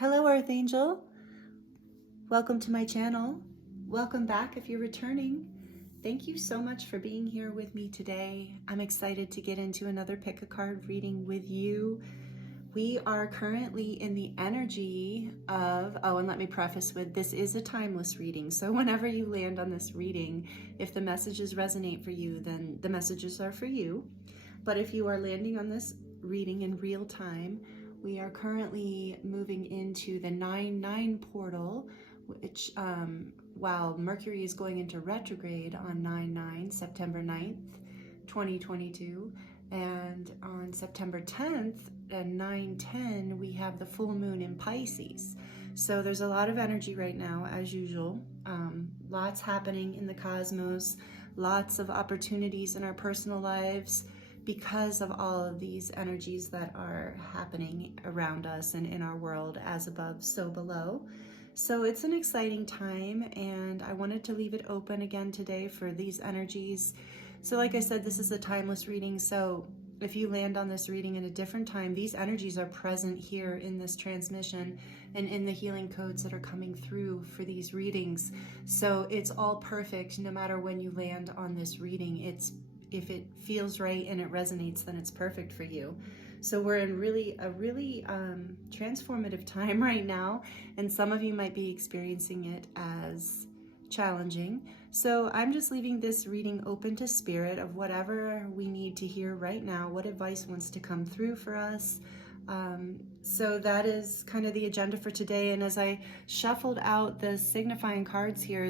Hello, Earth Angel. Welcome to my channel. Welcome back if you're returning. Thank you so much for being here with me today. I'm excited to get into another pick a card reading with you. We are currently in the energy of, and let me preface with, this is a timeless reading. So whenever you land on this reading, if the messages resonate for you, then the messages are for you. But if you are landing on this reading in real time, we are currently moving into the 9/9 portal, which while Mercury is going into retrograde on 9/9, September 9th, 2022, and on September 10th at 9/10, we have the full moon in Pisces. So there's a lot of energy right now, as usual. Lots happening in the cosmos, lots of opportunities in our personal lives, because of all of these energies that are happening around us and in our world, as above, so below. So it's an exciting time, and I wanted to leave it open again today for these energies. So like I said, this is a timeless reading, so if you land on this reading at a different time, these energies are present here in this transmission and in the healing codes that are coming through for these readings. So it's all perfect no matter when you land on this reading. If it feels right and it resonates, then it's perfect for you. So we're in a really transformative time right now, and some of you might be experiencing it as challenging. So I'm just leaving this reading open to spirit of whatever we need to hear right now, what advice wants to come through for us. So that is kind of the agenda for today. And as I shuffled out the signifying cards here,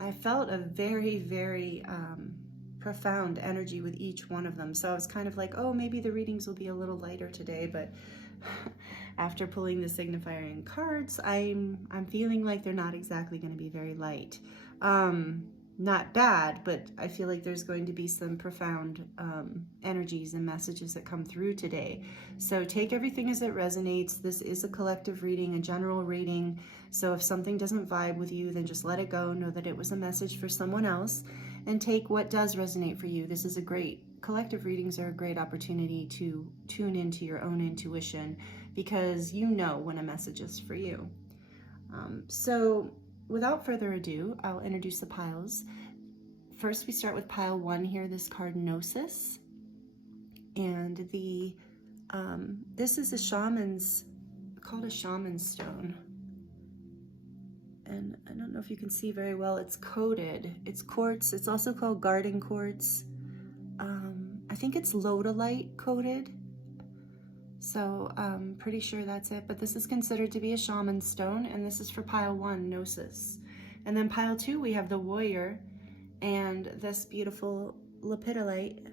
I felt a very, very profound energy with each one of them. So I was kind of like, oh, maybe the readings will be a little lighter today, but after pulling the signifying cards, I'm feeling like they're not exactly going to be very light. Not bad, but I feel like there's going to be some profound energies and messages that come through today. So take everything as it resonates. This is a collective reading, a general reading. So if something doesn't vibe with you, then just let it go. Know that it was a message for someone else, and take what does resonate for you. This is collective readings are a great opportunity to tune into your own intuition, because you know when a message is for you. So without further ado, I'll introduce the piles. First, we start with pile 1 here, this card Gnosis. And this is called a shaman's stone. And I don't know if you can see very well, it's coated. It's quartz. It's also called garden quartz. I think it's lodolite coated. So I'm pretty sure that's it. But this is considered to be a shaman's stone, and this is for pile 1, Gnosis. And then pile 2, we have the warrior and this beautiful lepidolite.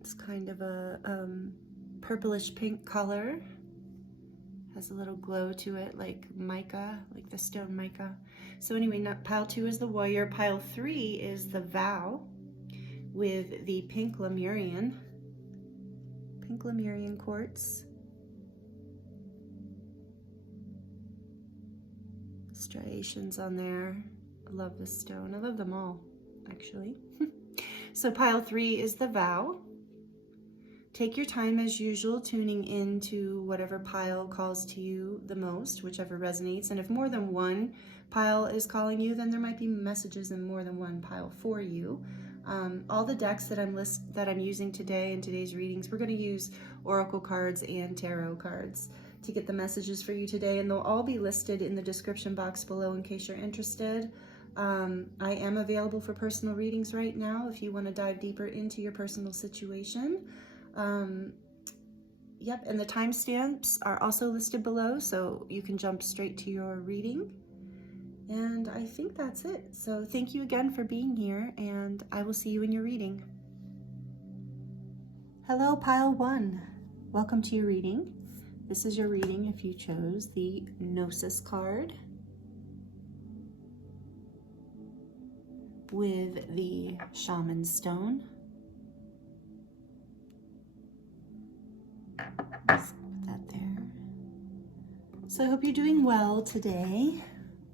It's kind of a purplish pink color. Has a little glow to it, like mica, like the stone mica. So anyway, pile 2 is the warrior. Pile 3 is the vow with the pink Lemurian quartz. Striations on there. I love this stone. I love them all, actually. So pile 3 is the vow. Take your time as usual, tuning into whatever pile calls to you the most, whichever resonates. And if more than one pile is calling you, then there might be messages in more than one pile for you. All the decks that I'm using today in today's readings, we're going to use oracle cards and tarot cards to get the messages for you today, and they'll all be listed in the description box below in case you're interested. I am available for personal readings right now if you want to dive deeper into your personal situation. Yep, and the timestamps are also listed below, so you can jump straight to your reading. And I think that's it. So thank you again for being here, and I will see you in your reading. Hello, pile 1. Welcome to your reading. This is your reading if you chose the Gnosis card with the shaman's stone. Let's put that there. So I hope you're doing well today.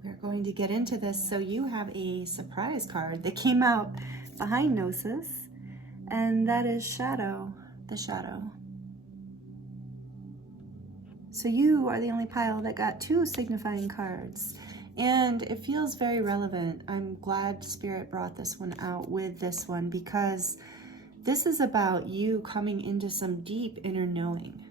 We're going to get into this. So you have a surprise card that came out behind Gnosis, and that is Shadow. the shadow. So you are the only pile that got 2 signifying cards. And it feels very relevant. I'm glad Spirit brought this one out with this one, because this is about you coming into some deep inner knowing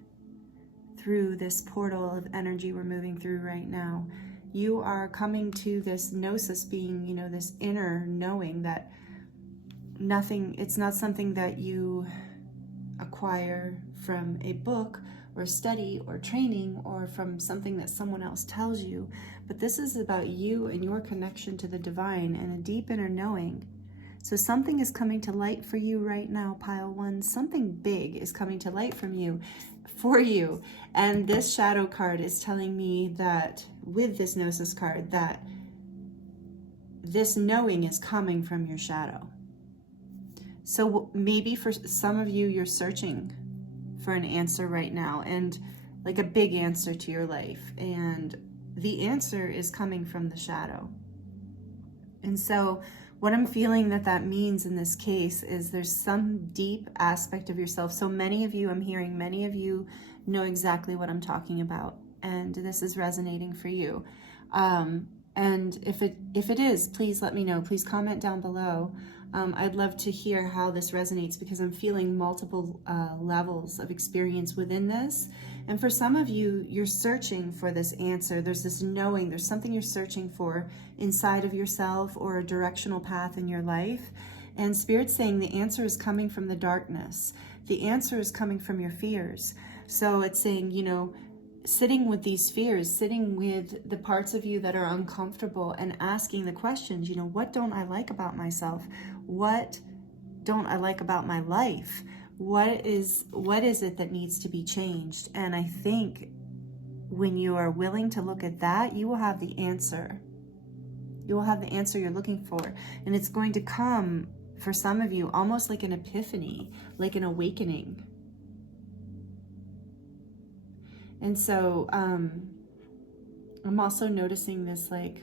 through this portal of energy we're moving through right now. You are coming to this gnosis being, you know, this inner knowing that it's not something that you acquire from a book or study or training or from something that someone else tells you, but this is about you and your connection to the divine and a deep inner knowing. So something is coming to light for you right now, pile 1. Something big is coming to light for you. And this shadow card is telling me that with this gnosis card, that this knowing is coming from your shadow. So maybe for some of you, you're searching for an answer right now, and like a big answer to your life, and the answer is coming from the shadow. And so what I'm feeling that means in this case is there's some deep aspect of yourself. So many of you, I'm hearing many of you know exactly what I'm talking about, and this is resonating for you. And if it is, please let me know. Please comment down below. I'd love to hear how this resonates, because I'm feeling multiple levels of experience within this. And for some of you, you're searching for this answer. There's this knowing, there's something you're searching for inside of yourself or a directional path in your life. And Spirit's saying the answer is coming from the darkness. The answer is coming from your fears. So it's saying, you know, sitting with these fears, sitting with the parts of you that are uncomfortable and asking the questions, you know, what don't I like about myself? What don't I like about my life? What is it that needs to be changed? And I think when you are willing to look at that, you will have the answer. You will have the answer you're looking for. And it's going to come, for some of you, almost like an epiphany, like an awakening. And so I'm also noticing this like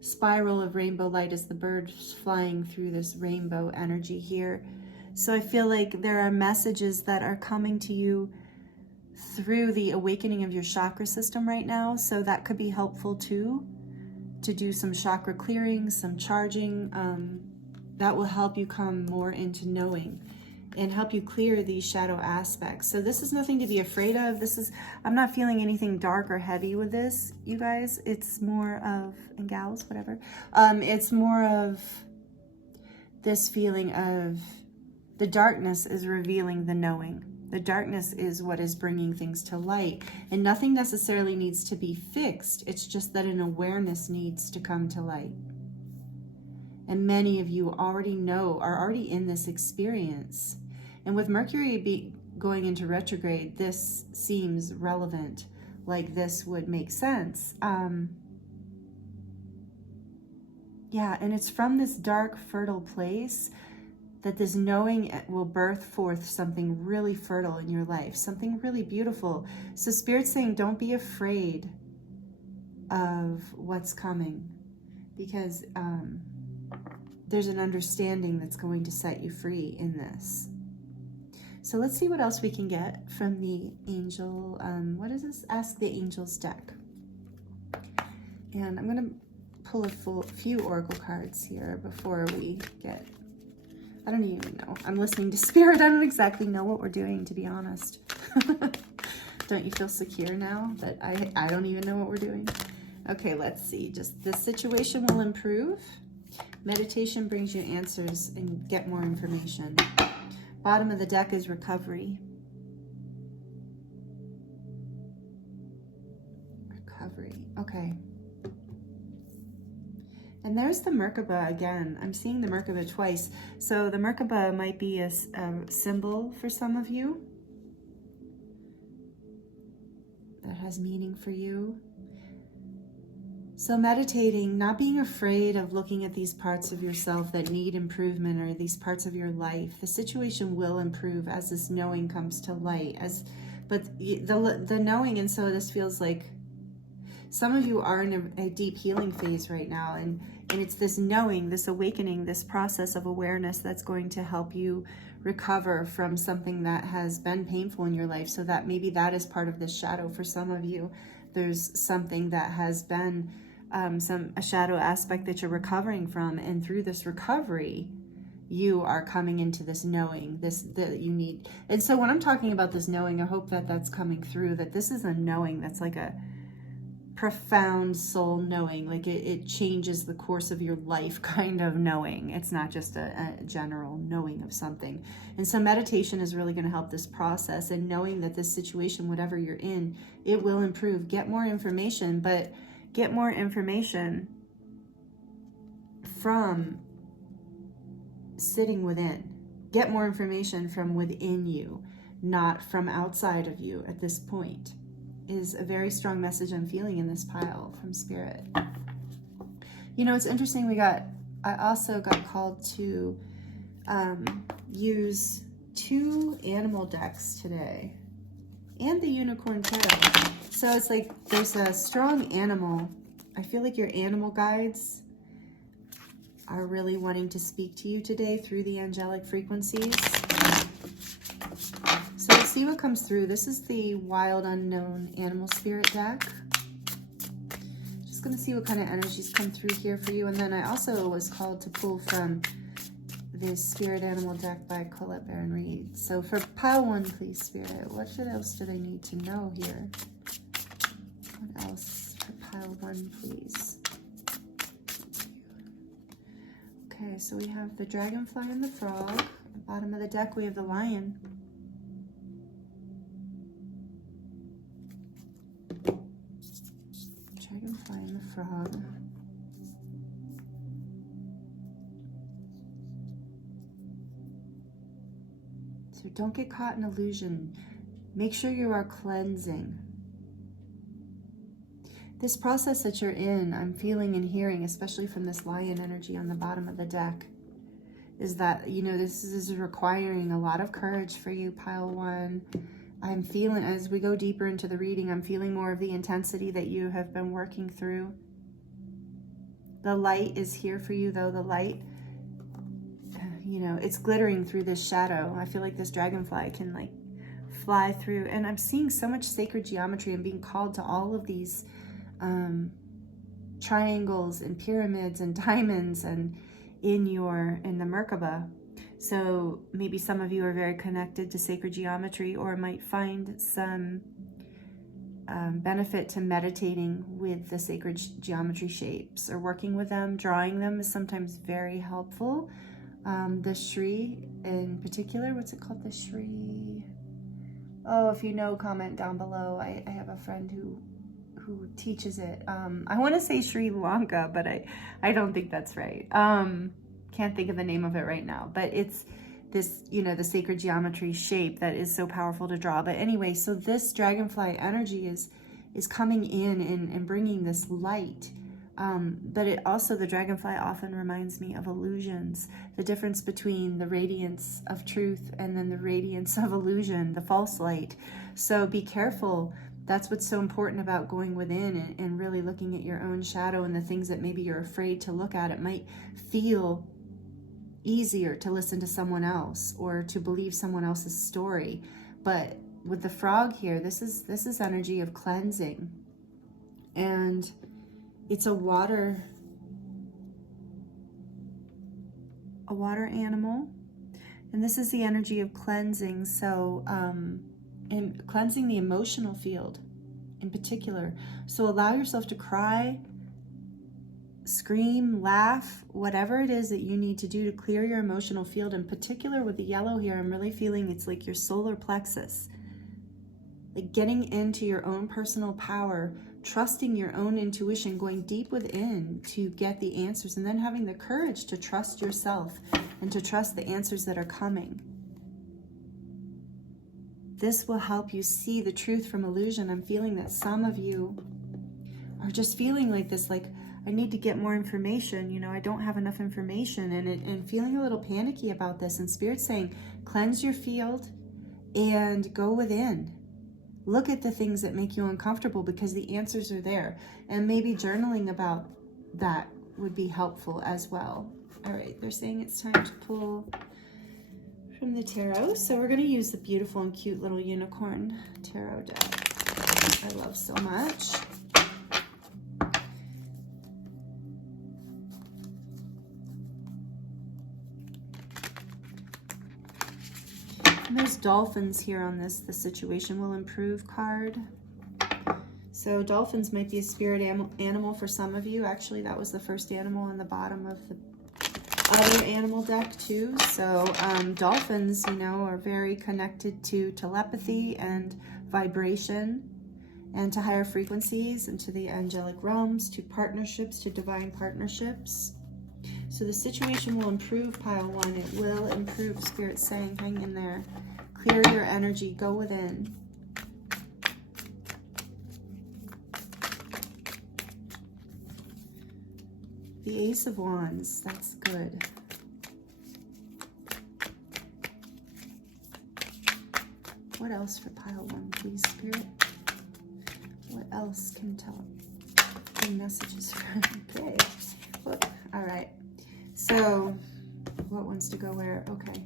spiral of rainbow light as the bird's flying through this rainbow energy here. So I feel like there are messages that are coming to you through the awakening of your chakra system right now. So that could be helpful too, to do some chakra clearing, some charging. That will help you come more into knowing and help you clear these shadow aspects. So this is nothing to be afraid of. I'm not feeling anything dark or heavy with this, you guys. It's more of, and gals, whatever. It's more of this feeling of the darkness is revealing the knowing. The darkness is what is bringing things to light, and nothing necessarily needs to be fixed. It's just that an awareness needs to come to light. And many of you already are already in this experience. And with Mercury going into retrograde, this seems relevant, like this would make sense. Yeah, and it's from this dark, fertile place that this knowing will birth forth something really fertile in your life, something really beautiful. So Spirit's saying, don't be afraid of what's coming, because there's an understanding that's going to set you free in this. So let's see what else we can get from the angel. What is this? Ask the Angels deck. And I'm going to pull a few oracle cards here before we get... I don't even know. I'm listening to Spirit. I don't exactly know what we're doing, to be honest. Don't you feel secure now that I don't even know what we're doing? Okay, let's see. Just the situation will improve. Meditation brings you answers and get more information. Bottom of the deck is recovery. Recovery. Okay. And there's the Merkaba again. I'm seeing the Merkaba twice. So the Merkaba might be a symbol for some of you that has meaning for you. So meditating, not being afraid of looking at these parts of yourself that need improvement, or these parts of your life. The situation will improve as this knowing comes to light. But the knowing, and so this feels like some of you are in a deep healing phase right now, and it's this knowing, this awakening, this process of awareness that's going to help you recover from something that has been painful in your life, so that maybe that is part of this shadow. For some of you, there's something that has been a shadow aspect that you're recovering from, and through this recovery, you are coming into this knowing that you need. And so when I'm talking about this knowing, I hope that that's coming through, that this is a knowing that's like a profound soul knowing, like it changes the course of your life kind of knowing. It's not just a general knowing of something. And so meditation is really going to help this process, and knowing that this situation, whatever you're in, it will improve. Get more information, but get more information from sitting within. Get more information from within you, not from outside of you at this point, is a very strong message I'm feeling in this pile from Spirit. You know, it's interesting, I also got called to use 2 animal decks today, and the Unicorn Tarot. So it's like there's a strong animal. I feel like your animal guides are really wanting to speak to you today through the angelic frequencies. So let's see what comes through. This is the Wild Unknown Animal Spirit deck. Just going to see what kind of energies come through here for you. And then I also was called to pull from this Spirit Animal deck by Colette Baron Reed. So for pile 1, please, Spirit, what else do they need to know here? What else for pile 1, please? Okay, so we have the Dragonfly and the Frog. At the bottom of the deck, we have the Lion. Dragonfly and the Frog. So don't get caught in illusion. Make sure you are cleansing. This process that you're in, I'm feeling and hearing, especially from this Lion energy on the bottom of the deck, is that, you know, this is requiring a lot of courage for you, pile 1. I'm feeling, as we go deeper into the reading, I'm feeling more of the intensity that you have been working through. The light is here for you, though. The light, you know, it's glittering through this shadow. I feel like this dragonfly can, like, fly through. And I'm seeing so much sacred geometry and being called to all of these triangles and pyramids and diamonds and in the Merkaba. So maybe some of you are very connected to sacred geometry, or might find some benefit to meditating with the sacred geometry shapes, or working with them. Drawing them is sometimes very helpful. The Shri in particular, what's it called? The Shri. Oh, if you know, comment down below. I have a friend who teaches it. I want to say Sri Lanka, but I don't think that's right. Can't think of the name of it right now, but it's this, you know, the sacred geometry shape that is so powerful to draw. But anyway, so this dragonfly energy is coming in and bringing this light. But it also, the dragonfly often reminds me of illusions, the difference between the radiance of truth and then the radiance of illusion, the false light. So be careful. That's what's so important about going within and really looking at your own shadow and the things that maybe you're afraid to look at. It might feel easier to listen to someone else or to believe someone else's story. But with the frog here, this is energy of cleansing. And it's a water animal. And this is the energy of cleansing. So, and cleansing the emotional field in particular. So allow yourself to cry, scream, laugh, whatever it is that you need to do to clear your emotional field. In particular with the yellow here, I'm really feeling it's like your solar plexus. Like getting into your own personal power, trusting your own intuition, going deep within to get the answers, and then having the courage to trust yourself and to trust the answers that are coming. This will help you see the truth from illusion. I'm feeling that some of you are just feeling like this, like, I need to get more information. You know, I don't have enough information, and feeling a little panicky about this. And Spirit's saying, cleanse your field and go within. Look at the things that make you uncomfortable, because the answers are there. And maybe journaling about that would be helpful as well. All right, they're saying it's time to pull from the tarot. So we're going to use the beautiful and cute little unicorn tarot deck I love so much. And there's dolphins here on this. The situation will improve card. So dolphins might be a spirit animal for some of you. Actually, that was the first animal on the bottom of the other animal deck too. So dolphins, you know, are very connected to telepathy and vibration and to higher frequencies and to the angelic realms, to partnerships, to divine partnerships. So the situation will improve, pile one. It will improve. Spirit saying, hang in there. Clear your energy. Go within. The Ace of Wands. That's good. What else for pile one, please, Spirit? What else can tell? Any messages for okay. Look. All right. So, what wants to go where? Okay.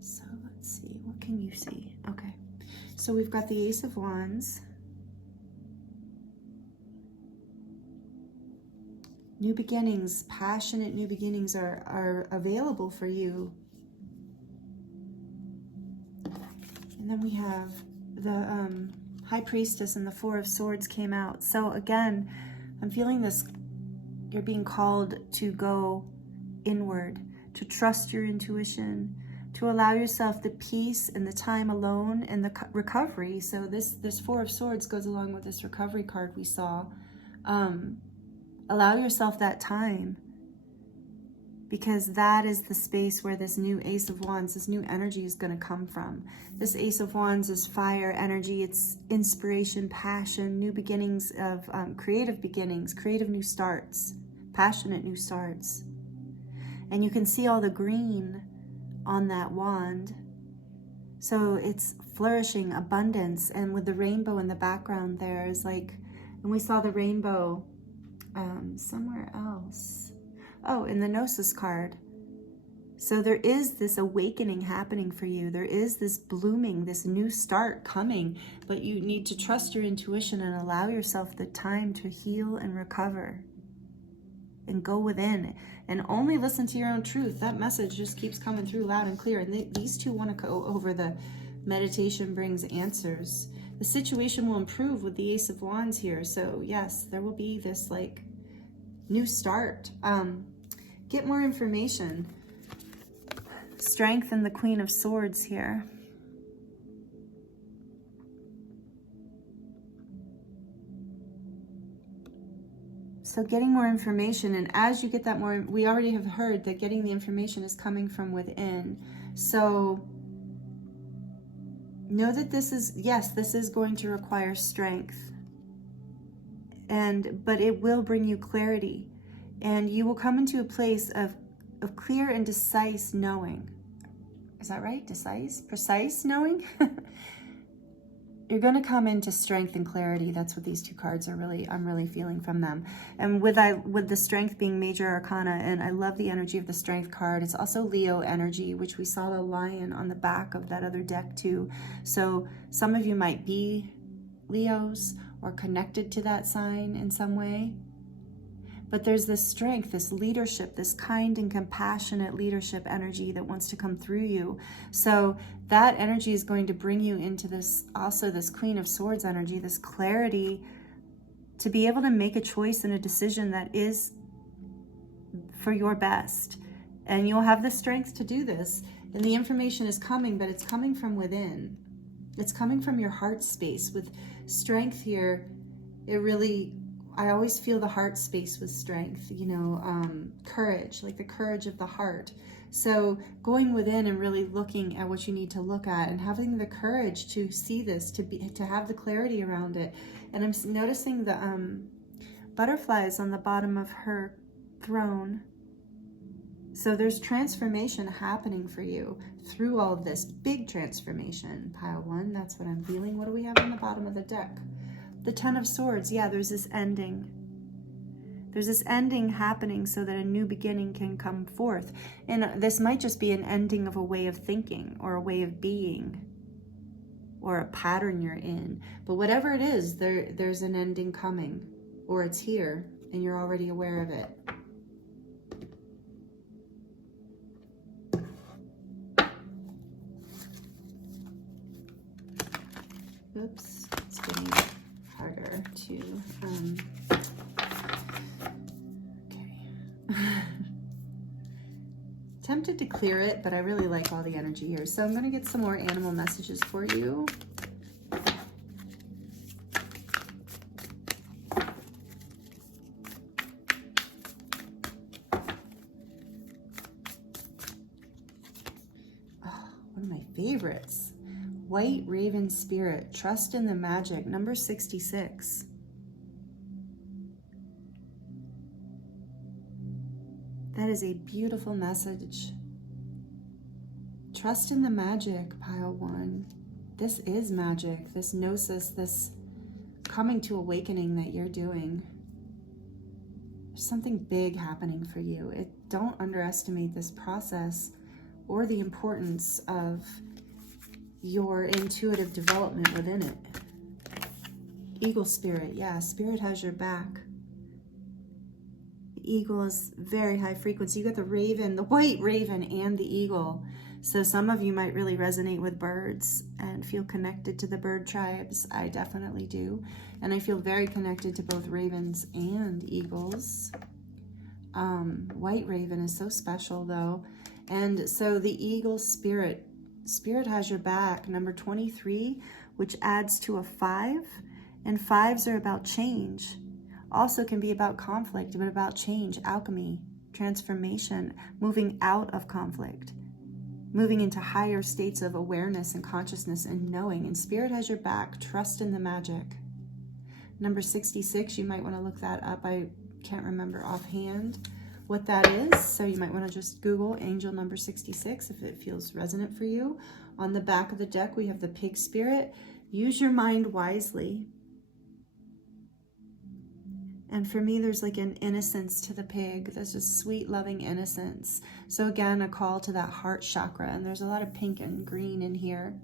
So, let's see. What can you see? Okay. So, we've got the Ace of Wands. New beginnings, passionate new beginnings are available for you. And then we have the High Priestess and the Four of Swords came out. So again, I'm feeling this, you're being called to go inward, to trust your intuition, to allow yourself the peace and the time alone and the recovery. So this Four of Swords goes along with this recovery card we saw. Allow yourself that time, because that is the space where this new Ace of Wands, this new energy is going to come from. This Ace of Wands is fire energy. It's inspiration, passion, new beginnings of creative beginnings, creative new starts, passionate new starts. And you can see all the green on that wand. So it's flourishing, abundance. And with the rainbow in the background there is like, and we saw the rainbow somewhere else. Oh, in the Gnosis card. So there is this awakening happening for you. There is this blooming, this new start coming, but you need to trust your intuition and allow yourself the time to heal and recover and go within and only listen to your own truth. That message just keeps coming through loud and clear. And these two want to go over the meditation brings answers. The situation will improve with the Ace of Wands here. So yes, there will be this like new start. Get more information. Strength and the Queen of Swords here. So getting more information, and as you get that more, we already have heard that getting the information is coming from within. So know that this is, yes, this is going to require strength. But it will bring you clarity, and you will come into a place of clear and precise knowing. Is that right? Precise knowing? You're going to come into strength and clarity. That's what these two cards are really, I'm really feeling from them. And with the strength being major arcana, and I love the energy of the strength card. It's also Leo energy, which we saw the lion on the back of that other deck too. So some of you might be Leos or connected to that sign in some way. But there's this strength, this leadership, this kind and compassionate leadership energy that wants to come through you. So that energy is going to bring you into this, also this Queen of Swords energy, this clarity to be able to make a choice and a decision that is for your best. And you'll have the strength to do this. And the information is coming, but it's coming from within. It's coming from your heart space. With strength here, it really, I always feel the heart space with strength, you know, courage, like the courage of the heart. So going within and really looking at what you need to look at and having the courage to see this, to have the clarity around it. And I'm noticing the butterflies on the bottom of her throne. So there's transformation happening for you through all of this. Big transformation, pile one. That's what I'm feeling. What do we have on the bottom of the deck? The Ten of Swords. Yeah, there's this ending. There's this ending happening so that a new beginning can come forth. And this might just be an ending of a way of thinking or a way of being or a pattern you're in. But whatever it is, there's an ending coming, or it's here and you're already aware of it. Oops, it's getting harder to, okay. Tempted to clear it, but I really like all the energy here. So I'm gonna get some more animal messages for you. Oh, one of my favorites. White Raven Spirit, trust in the magic, number 66. That is a beautiful message. Trust in the magic, pile 1. This is magic, this gnosis, this coming to awakening that you're doing. There's something big happening for you. Don't underestimate this process or the importance of your intuitive development within it. Eagle spirit, yeah, spirit has your back. The eagle is very high frequency. You got the raven, the white raven, and the eagle. So some of you might really resonate with birds and feel connected to the bird tribes. I definitely do. And I feel very connected to both ravens and eagles. White raven is so special though. And so the eagle spirit has your back, number 23, which adds to a 5, and 5s are about change. Also can be about conflict, but about change, alchemy, transformation, moving out of conflict, moving into higher states of awareness and consciousness and knowing. And spirit has your back, trust in the magic. Number 66, you might want to look that up. I can't remember offhand what that is, so you might want to just Google angel number 66 if it feels resonant for you. On the back of the deck we have the pig spirit. Use your mind wisely. And for me there's like an innocence to the pig. There's a sweet loving innocence. So again, a call to that heart chakra, and there's a lot of pink and green in here.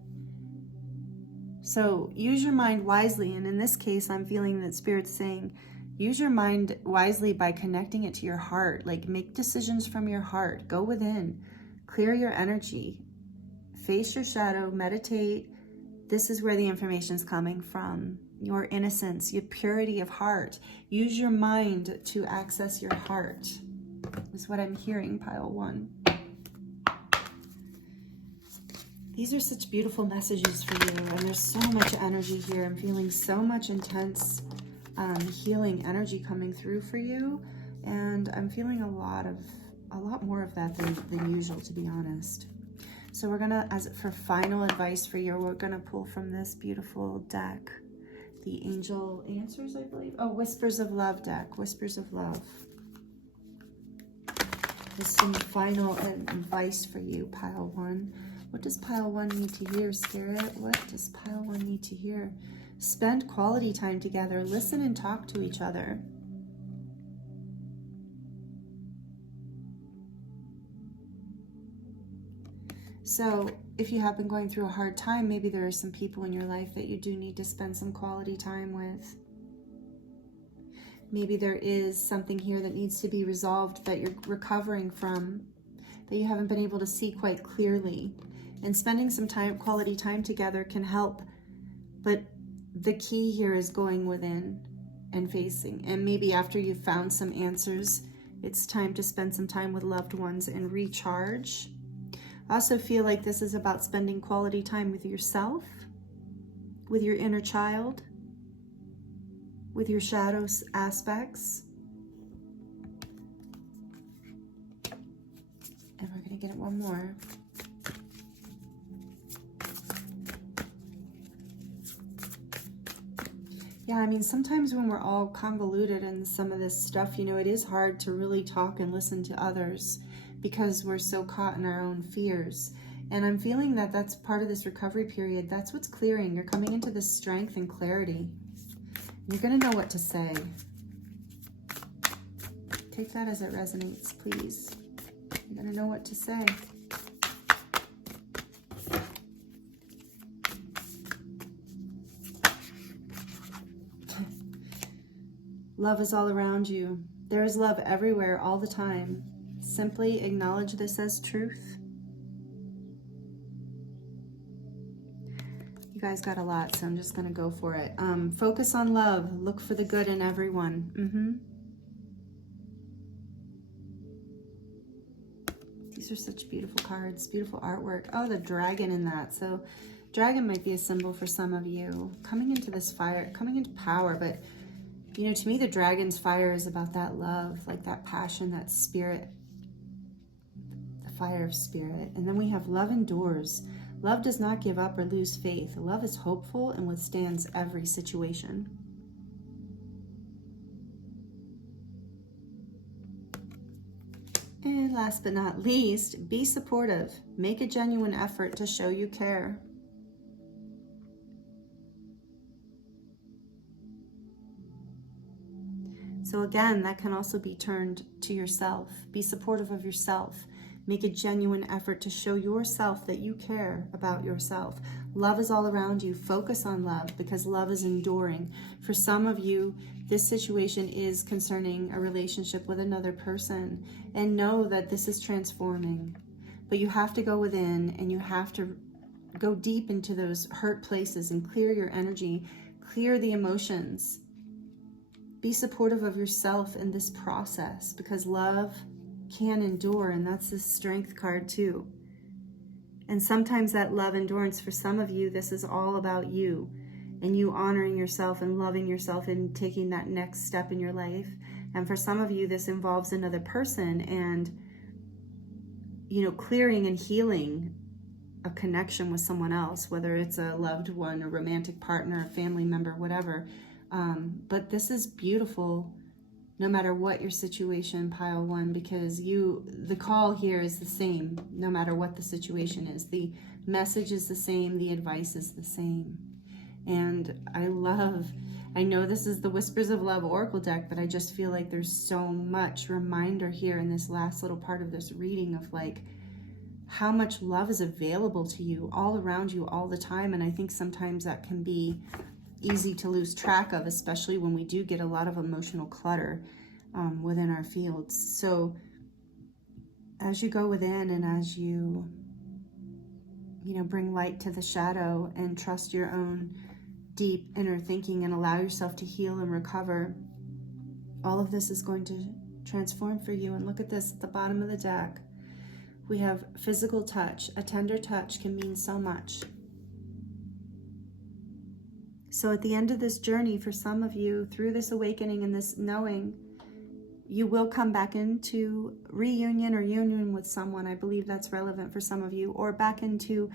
So use your mind wisely, and in this case I'm feeling that spirit's saying use your mind wisely by connecting it to your heart. Like, make decisions from your heart. Go within. Clear your energy. Face your shadow. Meditate. This is where the information's coming from. Your innocence, your purity of heart. Use your mind to access your heart. Is what I'm hearing, pile 1. These are such beautiful messages for you, and there's so much energy here. I'm feeling so much intense healing energy coming through for you, and I'm feeling a lot more of that than usual, to be honest. So we're gonna, for final advice for you, we're gonna pull from this beautiful deck, the Angel Answers, I believe. Oh, Whispers of Love deck, Whispers of Love. There's some final advice for you, pile 1. What does pile 1 need to hear, Spirit? What does pile 1 need to hear? Spend quality time together. Listen and talk to each other. So if you have been going through a hard time, maybe there are some people in your life that you do need to spend some quality time with. Maybe there is something here that needs to be resolved that you're recovering from, that you haven't been able to see quite clearly. And spending some time, quality time together can help. But the key here is going within and facing. And maybe after you've found some answers, it's time to spend some time with loved ones and recharge. I also feel like this is about spending quality time with yourself, with your inner child, with your shadow aspects. And we're going to get it one more. Yeah, I mean, sometimes when we're all convoluted in some of this stuff, you know, it is hard to really talk and listen to others because we're so caught in our own fears. And I'm feeling that that's part of this recovery period. That's what's clearing. You're coming into this strength and clarity. You're going to know what to say. Take that as it resonates, please. You're going to know what to say. Love is all around you. There is love everywhere, all the time. Simply acknowledge this as truth. You guys got a lot, so I'm just going to go for it. Focus on love. Look for the good in everyone. These are such beautiful cards, beautiful artwork. Oh, the dragon in that. So dragon might be a symbol for some of you. Coming into this fire, coming into power, but you know, to me, the dragon's fire is about that love, like that passion, that spirit, the fire of spirit. And then we have love endures. Love does not give up or lose faith. Love is hopeful and withstands every situation. And last but not least, be supportive. Make a genuine effort to show you care. So again, that can also be turned to yourself. Be supportive of yourself. Make a genuine effort to show yourself that you care about yourself. Love is all around you. Focus on love because love is enduring. For some of you, this situation is concerning a relationship with another person. And know that this is transforming. But you have to go within and you have to go deep into those hurt places and clear your energy, clear the emotions. Be supportive of yourself in this process because love can endure, and that's the strength card too. And sometimes that love endurance, for some of you, this is all about you and you honoring yourself and loving yourself and taking that next step in your life. And for some of you, this involves another person and, you know, clearing and healing a connection with someone else, whether it's a loved one, a romantic partner, a family member, whatever. But this is beautiful no matter what your situation, pile one, because the call here is the same no matter what the situation is. The message is the same, the advice is the same. And I know this is the Whispers of Love Oracle deck, but I just feel like there's so much reminder here in this last little part of this reading of like how much love is available to you all around you all the time. And I think sometimes that can be easy to lose track of, especially when we do get a lot of emotional clutter within our fields. So as you go within and as you bring light to the shadow and trust your own deep inner thinking and allow yourself to heal and recover, all of this is going to transform for you. And look at this at the bottom of the deck. We have physical touch. A tender touch can mean so much. So at the end of this journey, for some of you, through this awakening and this knowing, you will come back into reunion or union with someone. I believe that's relevant for some of you, or back into,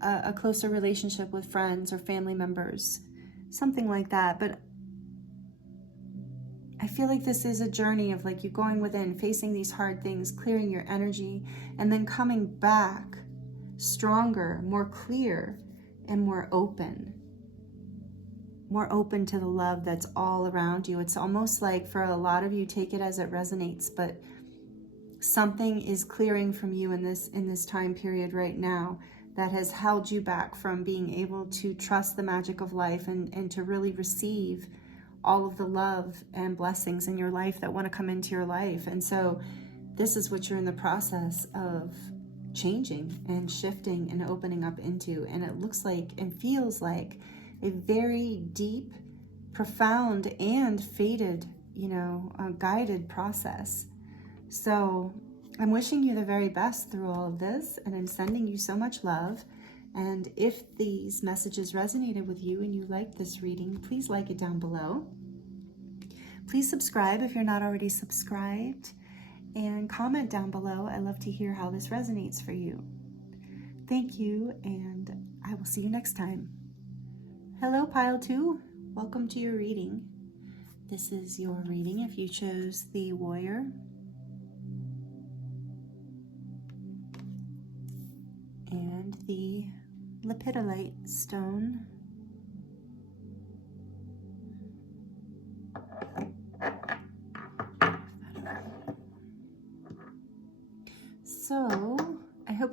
a closer relationship with friends or family members, something like that. But I feel like this is a journey of like you going within, facing these hard things, clearing your energy, and then coming back stronger, more clear, and more open to the love that's all around you. It's almost like, for a lot of you, take it as it resonates, but something is clearing from you in this time period right now that has held you back from being able to trust the magic of life and to really receive all of the love and blessings in your life that want to come into your life. And so this is what you're in the process of changing and shifting and opening up into. And it looks like and feels like a very deep, profound, and fated, guided process. So I'm wishing you the very best through all of this, and I'm sending you so much love. And if these messages resonated with you and you liked this reading, please like it down below. Please subscribe if you're not already subscribed, and comment down below. I love to hear how this resonates for you. Thank you, and I will see you next time. Hello, Pile 2. Welcome to your reading. This is your reading if you chose the Warrior. And the Lepidolite stone.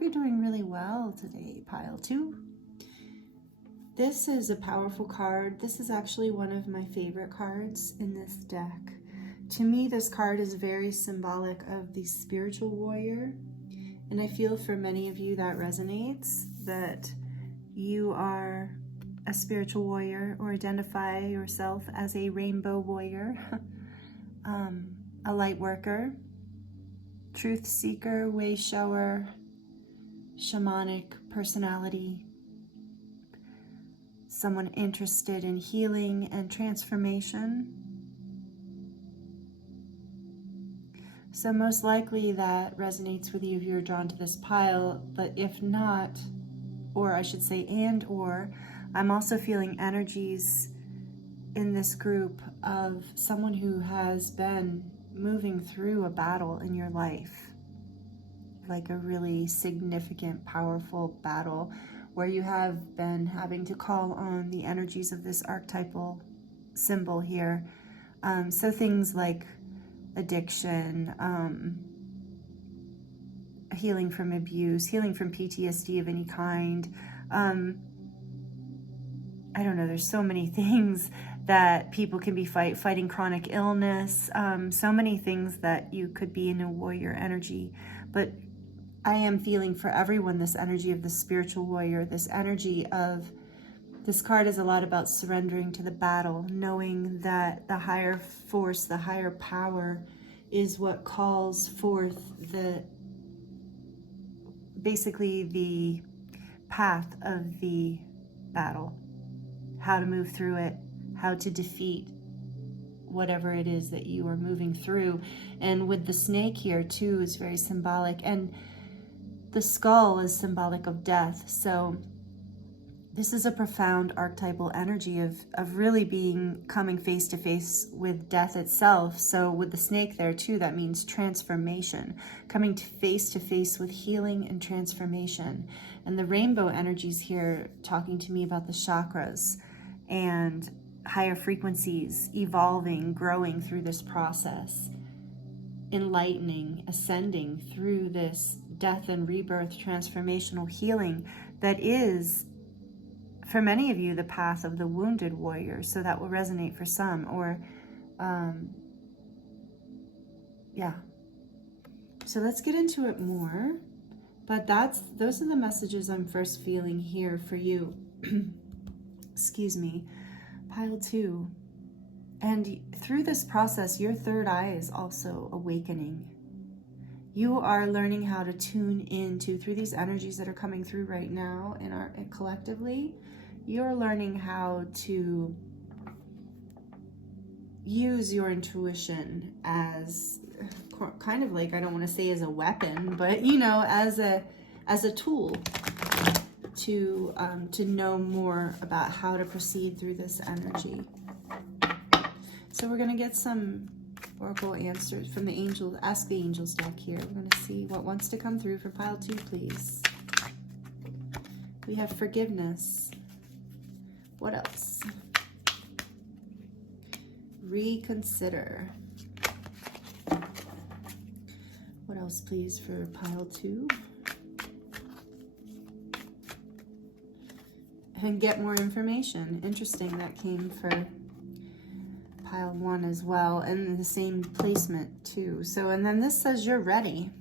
you're doing really well today, pile 2. This is a powerful card. This is actually one of my favorite cards in this deck. To me, this card is very symbolic of the spiritual warrior. And I feel for many of you that resonates, that you are a spiritual warrior or identify yourself as a rainbow warrior, a light worker, truth seeker, way shower, shamanic personality, someone interested in healing and transformation. So most likely that resonates with you if you're drawn to this pile, but if not, or I should say or, I'm also feeling energies in this group of someone who has been moving through a battle in your life, like a really significant, powerful battle where you have been having to call on the energies of this archetypal symbol here. So things like addiction, healing from abuse, healing from PTSD of any kind. I don't know, there's so many things that people can be fighting chronic illness, so many things that you could be in a warrior energy. But I am feeling for everyone this energy of the spiritual warrior, this energy of, this card is a lot about surrendering to the battle, knowing that the higher force, the higher power is what calls forth basically the path of the battle, how to move through it, how to defeat whatever it is that you are moving through. And with the snake here too is very symbolic, and the skull is symbolic of death. So this is a profound archetypal energy of really coming face to face with death itself. So with the snake there too, that means transformation, coming face to face with healing and transformation. And the rainbow energies here talking to me about the chakras and higher frequencies, evolving, growing through this process, enlightening, ascending through this death and rebirth, transformational healing that is, for many of you, the path of the wounded warrior. So that will resonate for some, or yeah. So let's get into it more. But those are the messages I'm first feeling here for you. Excuse me. Pile 2. And through this process, your third eye is also awakening. You are learning how to tune into, through these energies that are coming through right now and collectively, you're learning how to use your intuition as kind of like, I don't want to say as a weapon, but you know, as a tool to know more about how to proceed through this energy. So we're going to get some oracle answers from the angels. Ask the Angels deck here. We're going to see what wants to come through for pile 2, please. We have forgiveness. What else? Reconsider. What else, please, for pile 2? And get more information. Interesting, that came for pile 1 as well, and the same placement too. So, and then this says you're ready.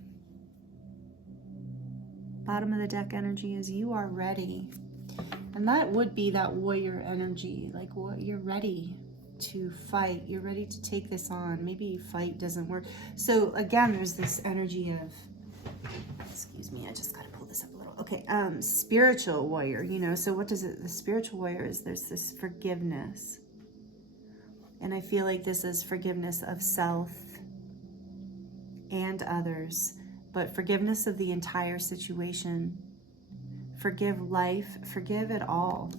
Bottom of the deck energy is you are ready. And that would be that warrior energy, like what you're ready to fight. You're ready to take this on. Maybe fight doesn't work. So again, there's this energy of, excuse me, I just got to pull this up a little. Okay, spiritual warrior, you know, so what does it, the spiritual warrior is, there's this forgiveness. And I feel like this is forgiveness of self and others, but forgiveness of the entire situation. Forgive life, forgive it all.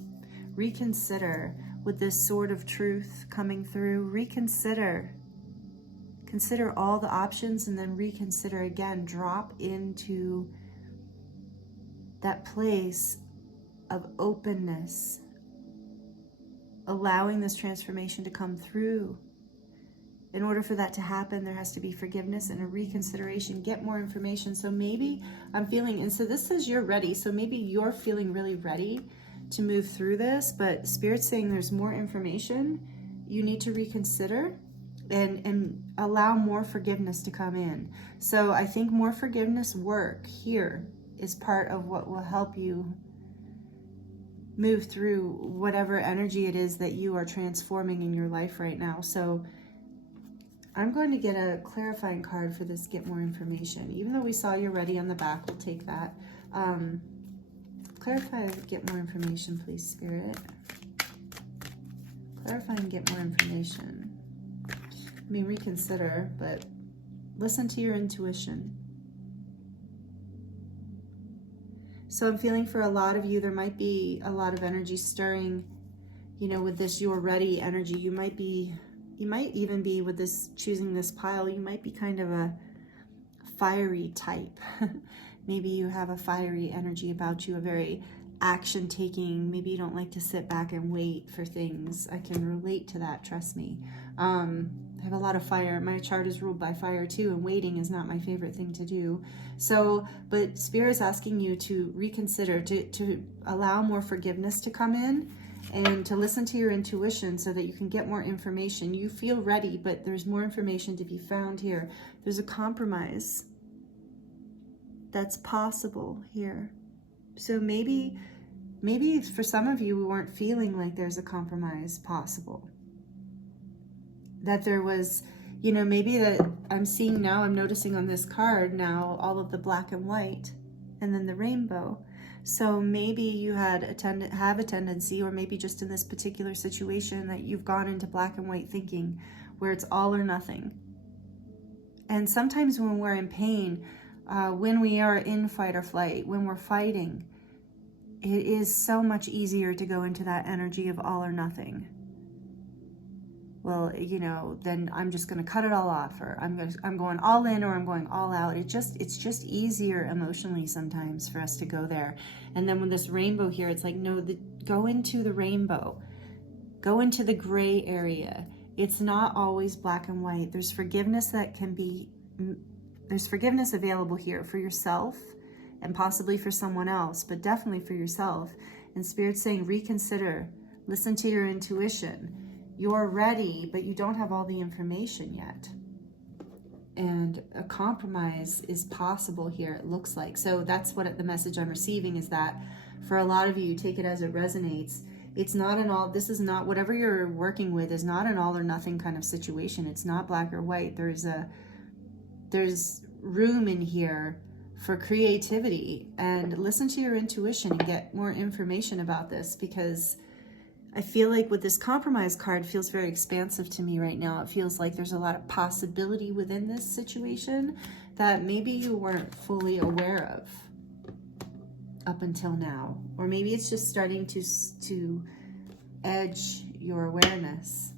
Reconsider with this sword of truth coming through. Reconsider. Consider all the options and then reconsider again. Drop into that place of openness, allowing this transformation to come through in order for that to happen, there has to be forgiveness and a reconsideration, get more information. So maybe I'm feeling, and so this says you're ready. So maybe you're feeling really ready to move through this, but Spirit's saying there's more information you need to reconsider and allow more forgiveness to come in. So I think more forgiveness work here is part of what will help you move through whatever energy it is that you are transforming in your life right now. So I'm going to get a clarifying card for this, get more information. Even though we saw you're ready on the back, we'll take that. Clarify, get more information, please, Spirit. Clarify and get more information. I mean, reconsider, but listen to your intuition. So I'm feeling for a lot of you, there might be a lot of energy stirring, you know, with this you're ready energy. You might even be with this, choosing this pile, you might be kind of a fiery type. Maybe you have a fiery energy about you, a very action taking, maybe you don't like to sit back and wait for things. I can relate to that, trust me. I have a lot of fire. My chart is ruled by fire too, and waiting is not my favorite thing to do. So, but Spirit's asking you to reconsider, to allow more forgiveness to come in, and to listen to your intuition so that you can get more information. You feel ready, but there's more information to be found here. There's a compromise that's possible here. So maybe for some of you, we weren't feeling like there's a compromise possible. That there was, you know, maybe that I'm seeing now, I'm noticing on this card now, all of the black and white and then the rainbow. So maybe you have a tendency, or maybe just in this particular situation, that you've gone into black and white thinking where it's all or nothing. And sometimes when we're in pain, when we are in fight or flight, when we're fighting, it is so much easier to go into that energy of all or nothing. Well, you know, then I'm just going to cut it all off, or I'm going all in, or I'm going all out. It's just easier emotionally sometimes for us to go there. And then with this rainbow here, it's like, no, go into the rainbow, go into the gray area. It's not always black and white. There's forgiveness there's forgiveness available here for yourself and possibly for someone else, but definitely for yourself. And Spirit's saying, reconsider, listen to your intuition. You're ready, but you don't have all the information yet. And a compromise is possible here, it looks like. So that's what the message I'm receiving is, that for a lot of you, take it as it resonates. It's not an all, this is not, whatever you're working with is not an all or nothing kind of situation. It's not black or white. There's room in here for creativity, and listen to your intuition and get more information about this, because I feel like with this compromise card, it feels very expansive to me right now. It feels like there's a lot of possibility within this situation that maybe you weren't fully aware of up until now. Or maybe it's just starting to edge your awareness.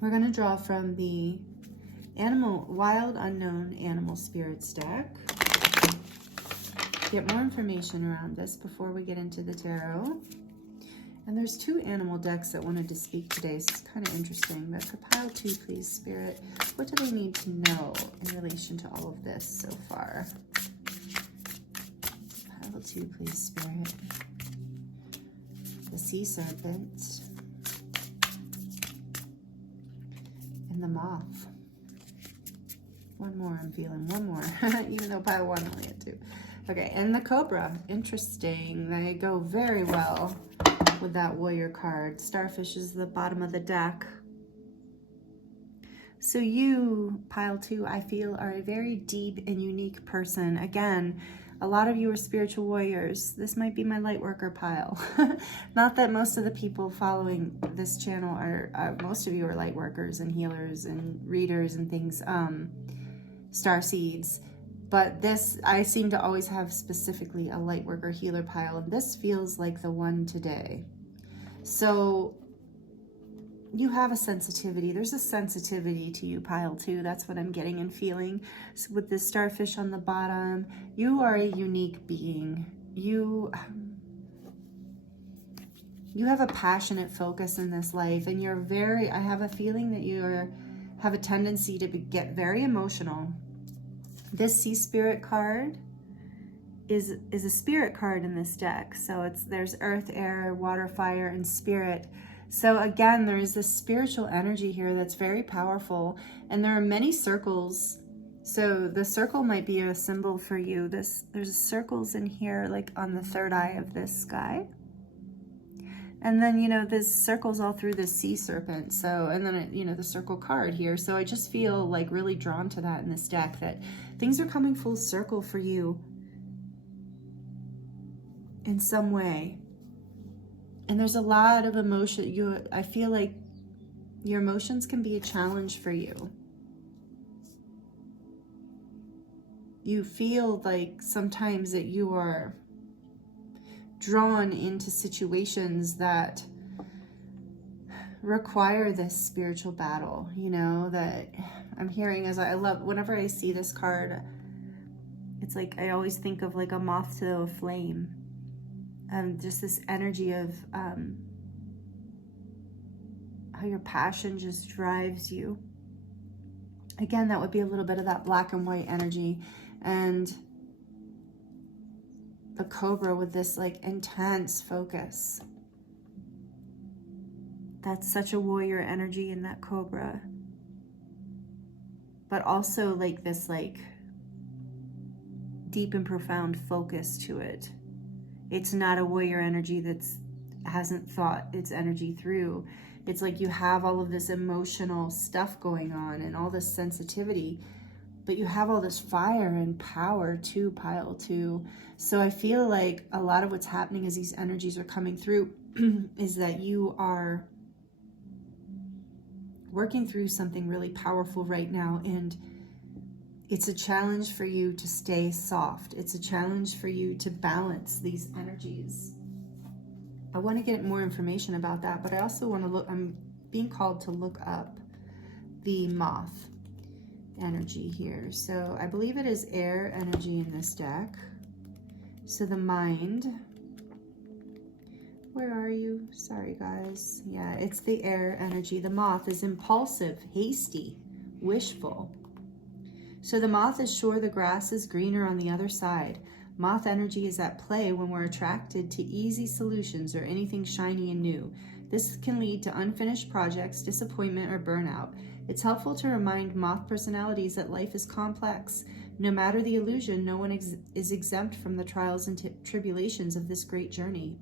We're going to draw from the Wild Unknown Animal Spirits deck. Get more information around this before we get into the tarot. And there's two animal decks that wanted to speak today, so it's kind of interesting. But for pile 2, please, Spirit, what do they need to know in relation to all of this so far? Pile 2, please, Spirit. The sea serpent. And the moth. One more, I'm feeling one more, even though pile 1 only had 2. Okay, and the cobra. Interesting. They go very well with that warrior card. Starfish is the bottom of the deck. So you, pile 2, I feel are a very deep and unique person. Again, a lot of you are spiritual warriors. This might be my light worker pile. Not that most of the people following this channel are, most of you are light workers and healers and readers and things, star seeds. But this, I seem to always have specifically a light worker healer pile, and this feels like the one today. So you have a sensitivity. There's a sensitivity to you, pile 2. That's what I'm getting and feeling. So with this starfish on the bottom, you are a unique being. You have a passionate focus in this life, and you're I have a feeling that you're have a tendency to get very emotional. This Sea Spirit card is a spirit card in this deck. So there's earth, air, water, fire, and spirit. So again, there is this spiritual energy here that's very powerful, and there are many circles. So the circle might be a symbol for you. There's circles in here, like on the third eye of this sky. And then, you know, there's circles all through this sea serpent. So, and then, you know, the circle card here. So I just feel like really drawn to that in this deck, that things are coming full circle for you in some way. And there's a lot of emotion. I feel like your emotions can be a challenge for you. You feel like sometimes that you are drawn into situations that require this spiritual battle, you know, that I'm hearing as I love, whenever I see this card, it's like I always think of like a moth to a flame. Just this energy of how your passion just drives you. Again, that would be a little bit of that black and white energy. And the Cobra with this like intense focus. That's such a warrior energy in that Cobra. But also like this like deep and profound focus to it. It's not a warrior energy that's hasn't thought its energy through. It's like you have all of this emotional stuff going on and all this sensitivity, but you have all this fire and power to pile too. So I feel like a lot of what's happening as these energies are coming through is that you are working through something really powerful right now, and it's a challenge for you to stay soft. It's a challenge for you to balance these energies. I want to get more information about that, but I also want to look, I'm being called to look up the moth energy here. So I believe it is air energy in this deck. So the mind, where are you? Sorry guys. Yeah, it's the air energy. The moth is impulsive, hasty, wishful. So the moth is sure the grass is greener on the other side. Moth energy is at play when we're attracted to easy solutions or anything shiny and new. This can lead to unfinished projects, disappointment, or burnout. It's helpful to remind moth personalities that life is complex. No matter the illusion, no one is exempt from the trials and tribulations of this great journey.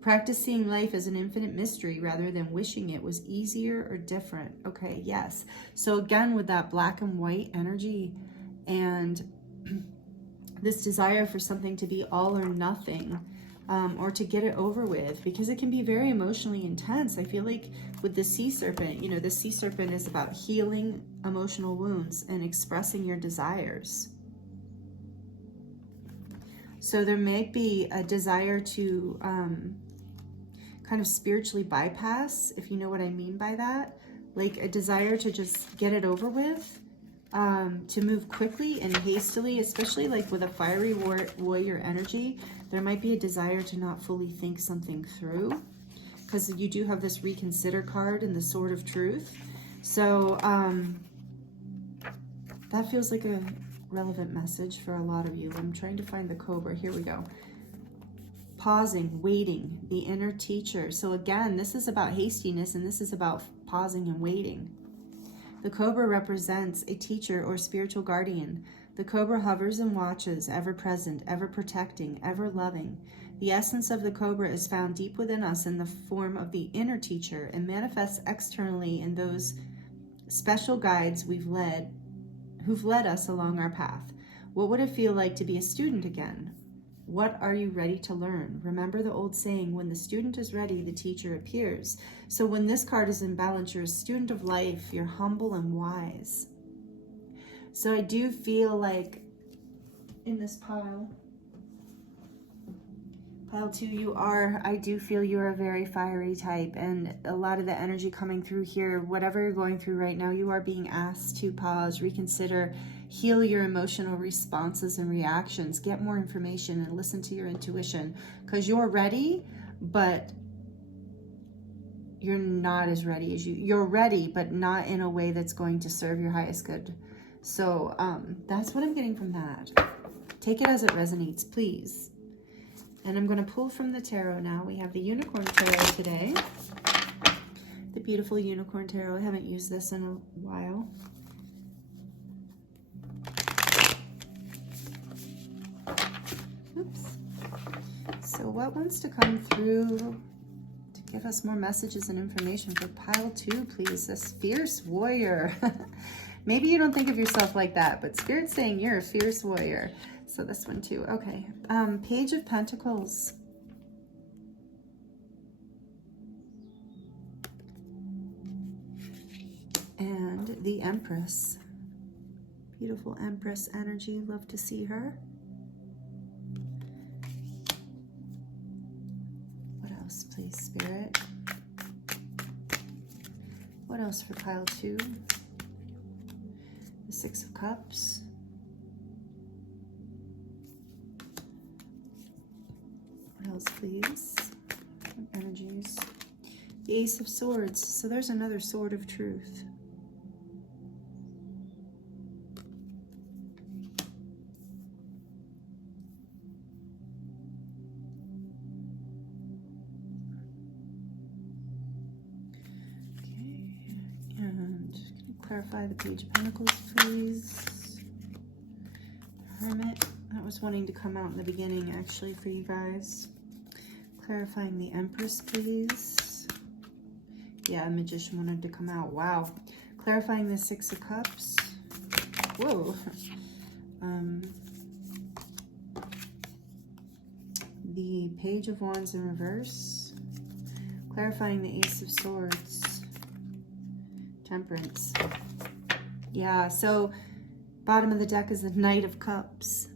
Practice seeing life as an infinite mystery rather than wishing it was easier or different. Okay, yes. So again, with that black and white energy and this desire for something to be all or nothing, or to get it over with, because it can be very emotionally intense. I feel like with the sea serpent, you know, the sea serpent is about healing emotional wounds and expressing your desires. So there may be a desire to kind of spiritually bypass, if you know what I mean by that, like a desire to just get it over with. To move quickly and hastily, especially like with a fiery warrior energy, there might be a desire to not fully think something through, because you do have this reconsider card and the sword of truth. So that feels like a relevant message for a lot of you. I'm trying to find the Cobra. Here we go. Pausing, waiting, the inner teacher. So again, this is about hastiness, and this is about pausing and waiting. The Cobra represents a teacher or spiritual guardian. The Cobra hovers and watches, ever present, ever protecting, ever loving. The essence of the Cobra is found deep within us in the form of the inner teacher and manifests externally in those special guides who've led us along our path. What would it feel like to be a student again? What are you ready to learn? Remember the old saying, when the student is ready, the teacher appears. So when this card is in balance, you're a student of life, you're humble and wise. So I do feel like in this pile 2, I do feel you're a very fiery type, and a lot of the energy coming through here, whatever you're going through right now, you are being asked to pause, reconsider, heal your emotional responses and reactions, get more information, and listen to your intuition, because you're ready, but you're not as ready as you're ready, but not in a way that's going to serve your highest good. So that's what I'm getting from that. Take it as it resonates, please. And I'm going to pull from the tarot now. We have the Unicorn Tarot today. The beautiful Unicorn Tarot. I haven't used this in a while. Oops. So what wants to come through to give us more messages and information for pile 2, please? This fierce warrior. Maybe you don't think of yourself like that, but Spirit's saying you're a fierce warrior. So this one too. Okay. Page of Pentacles. And the Empress. Beautiful Empress energy. Love to see her. What else, please, Spirit? What else for pile 2? The Six of Cups. What else, please? Energies. The Ace of Swords. So there's another sword of truth. Okay. And can you clarify the Page of Pentacles, please? Hermit. That was wanting to come out in the beginning, actually, for you guys. Clarifying the Empress, please. Yeah, Magician wanted to come out. Wow. Clarifying the Six of Cups. Whoa. The Page of Wands in reverse. Clarifying the Ace of Swords. Temperance. Yeah, so bottom of the deck is the Knight of Cups.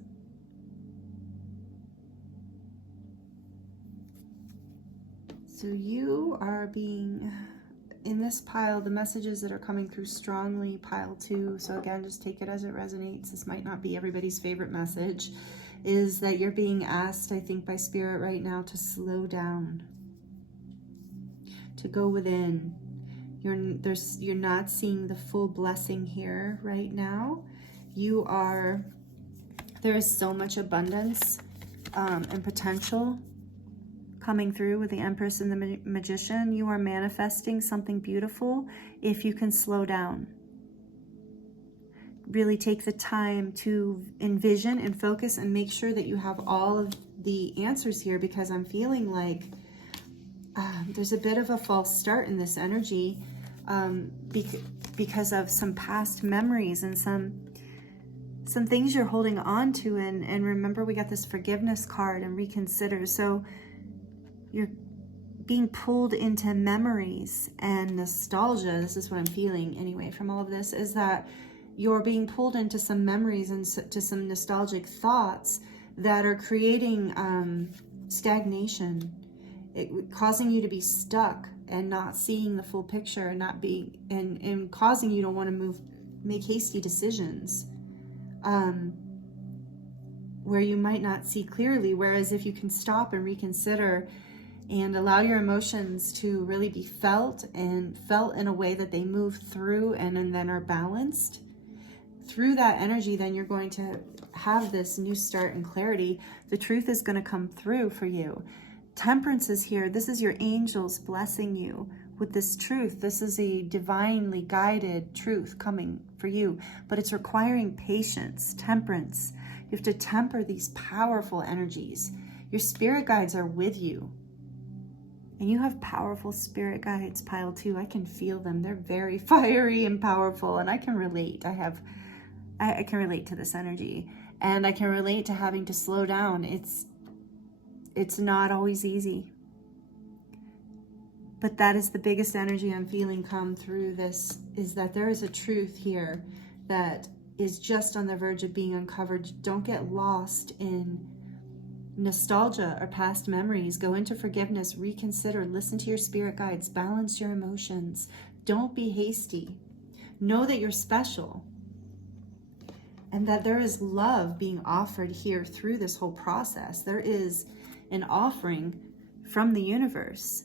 So you are being, in this pile, the messages that are coming through strongly, pile 2, so again, just take it as it resonates. This might not be everybody's favorite message, is that you're being asked, I think, by Spirit right now to slow down, to go within. You're not seeing the full blessing here right now. There is so much abundance and potential coming through with the Empress and the Magician. You are manifesting something beautiful if you can slow down. Really take the time to envision and focus and make sure that you have all of the answers here, because I'm feeling like there's a bit of a false start in this energy because of some past memories and some things you're holding on to. And remember, we got this forgiveness card and reconsider. So you're being pulled into memories and nostalgia. This is what I'm feeling anyway from all of this, is that you're being pulled into some memories and to some nostalgic thoughts that are creating stagnation, causing you to be stuck and not seeing the full picture, and causing you to want to make hasty decisions where you might not see clearly. Whereas if you can stop and reconsider and allow your emotions to really be felt in a way that they move through and then are balanced through that energy, then you're going to have this new start and clarity. The truth is going to come through for you. Temperance is here. This is your angels blessing you with this truth. This is a divinely guided truth coming for you, but it's requiring patience. Temperance. You have to temper these powerful energies. Your spirit guides are with you. And you have powerful spirit guides, pile 2. I can feel them. They're very fiery and powerful, and I can relate. I can relate to this energy, and I can relate to having to slow down. It's not always easy. But that is the biggest energy I'm feeling come through this, is that there is a truth here that is just on the verge of being uncovered. Don't get lost in nostalgia or past memories. Go into forgiveness, reconsider, listen to your spirit guides, balance your emotions. Don't be hasty. Know that you're special and that there is love being offered here through this whole process. There is an offering from the universe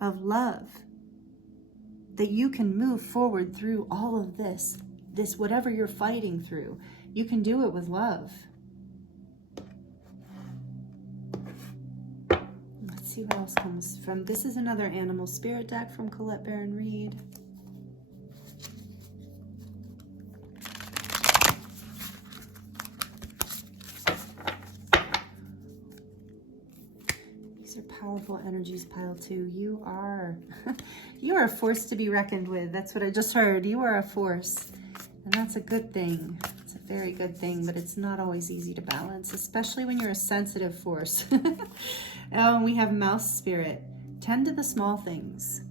of love that you can move forward through all of this whatever you're fighting through. You can do it with love. Let's see what else comes from. This is another animal spirit deck from Colette Baron Reed. Powerful energies, pile 2. You are a force to be reckoned with. That's what I just heard. You are a force, and that's a good thing. It's a very good thing, but it's not always easy to balance, especially when you're a sensitive force. We have mouse spirit. Tend to the small things.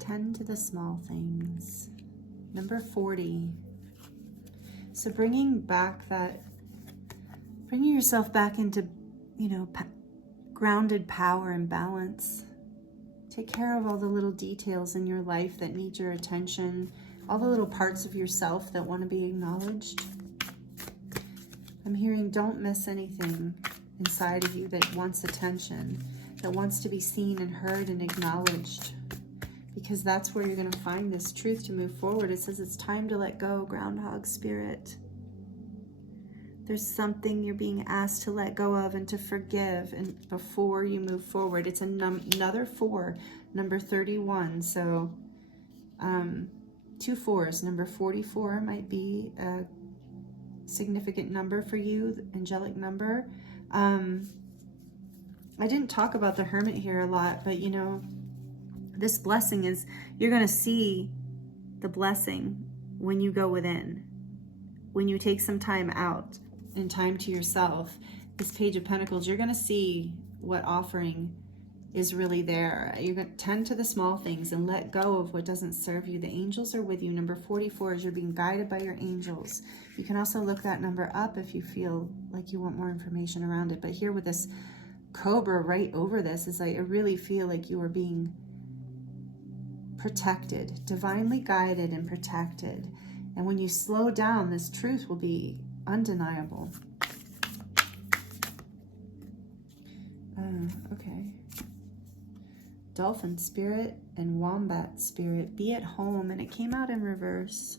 Tend to the small things. Number 40. So bringing yourself back into, grounded power and balance. Take care of all the little details in your life that need your attention, all the little parts of yourself that want to be acknowledged. I'm hearing don't miss anything inside of you that wants attention, that wants to be seen and heard and acknowledged, because that's where you're going to find this truth to move forward. It says it's time to let go, groundhog spirit. There's something you're being asked to let go of and to forgive, and before you move forward. It's another 4, number 31. So 2 4s. Number 44 might be a significant number for you, the angelic number. I didn't talk about the Hermit here a lot, but this blessing is, you're going to see the blessing when you go within, when you take some time out and time to yourself. This Page of Pentacles, you're going to see what offering is really there. You're going to tend to the small things and let go of what doesn't serve you. The angels are with you. Number 44 is you're being guided by your angels. You can also look that number up if you feel like you want more information around it. But here with this cobra right over this, is like, I really feel like you are being protected, divinely guided and protected. And when you slow down, this truth will be undeniable. Okay. Dolphin spirit and wombat spirit. Be at home. And it came out in reverse.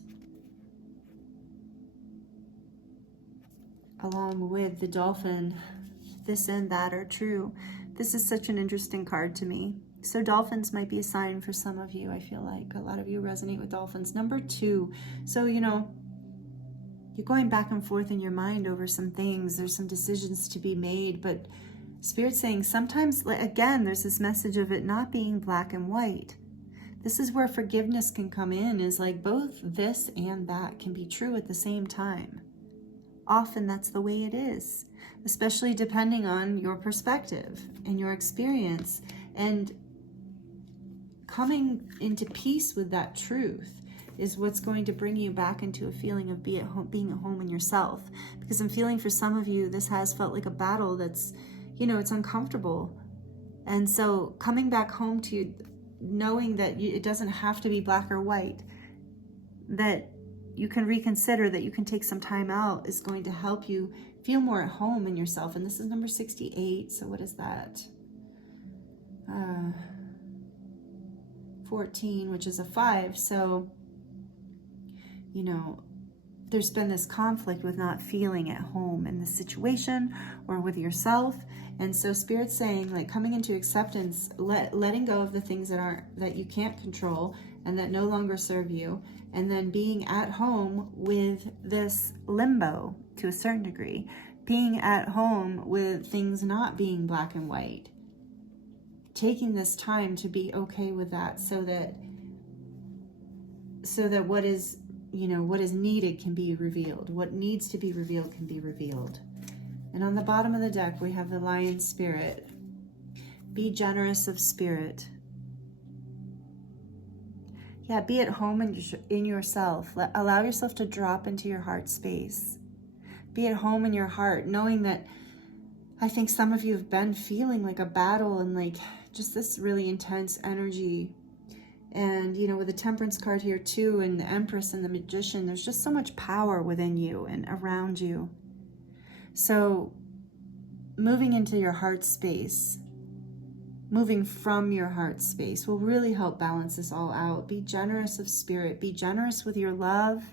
Along with the dolphin, this and that are true. This is such an interesting card to me. So dolphins might be a sign for some of you. I feel like a lot of you resonate with dolphins. Number 2. So, you're going back and forth in your mind over some things. There's some decisions to be made, but Spirit's saying sometimes, again, there's this message of it not being black and white. This is where forgiveness can come in, is like both this and that can be true at the same time. Often that's the way it is, especially depending on your perspective and your experience, and coming into peace with that truth is what's going to bring you back into a feeling of being at home in yourself. Because I'm feeling for some of you, this has felt like a battle that's, it's uncomfortable. And so coming back home to you, knowing that it doesn't have to be black or white, that you can reconsider, that you can take some time out, is going to help you feel more at home in yourself. And this is number 68. So what is that? 14, which is a 5. So, there's been this conflict with not feeling at home in the situation or with yourself. And so Spirit's saying, like, coming into acceptance, letting go of the things that you can't control and that no longer serve you, and then being at home with this limbo to a certain degree, being at home with things not being black and white, taking this time to be okay with that, so that what is needed can be revealed. What needs to be revealed can be revealed. And on the bottom of the deck, we have the Lion Spirit. Be generous of spirit. Yeah, be at home in yourself. Allow yourself to drop into your heart space. Be at home in your heart, knowing that I think some of you have been feeling like a battle and like just this really intense energy. And, with the Temperance card here too, and the Empress and the Magician, there's just so much power within you and around you. So moving into your heart space, moving from your heart space will really help balance this all out. Be generous of spirit. Be generous with your love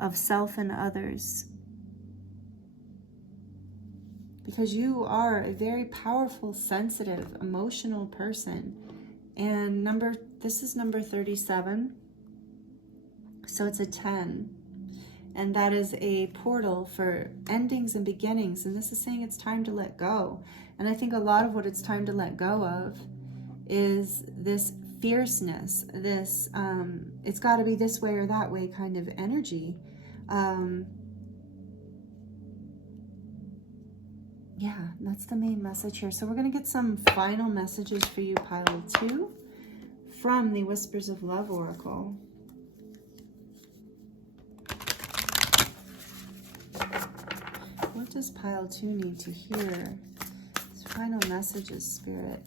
of self and others. Because you are a very powerful, sensitive, emotional person. And this is number 37. So it's a 10. And that is a portal for endings and beginnings. And this is saying it's time to let go. And I think a lot of what it's time to let go of is this fierceness, this it's got to be this way or that way kind of energy. Yeah, that's the main message here. So we're going to get some final messages for you, pile 2, from the Whispers of Love Oracle. What does pile 2 need to hear? This final messages, Spirit.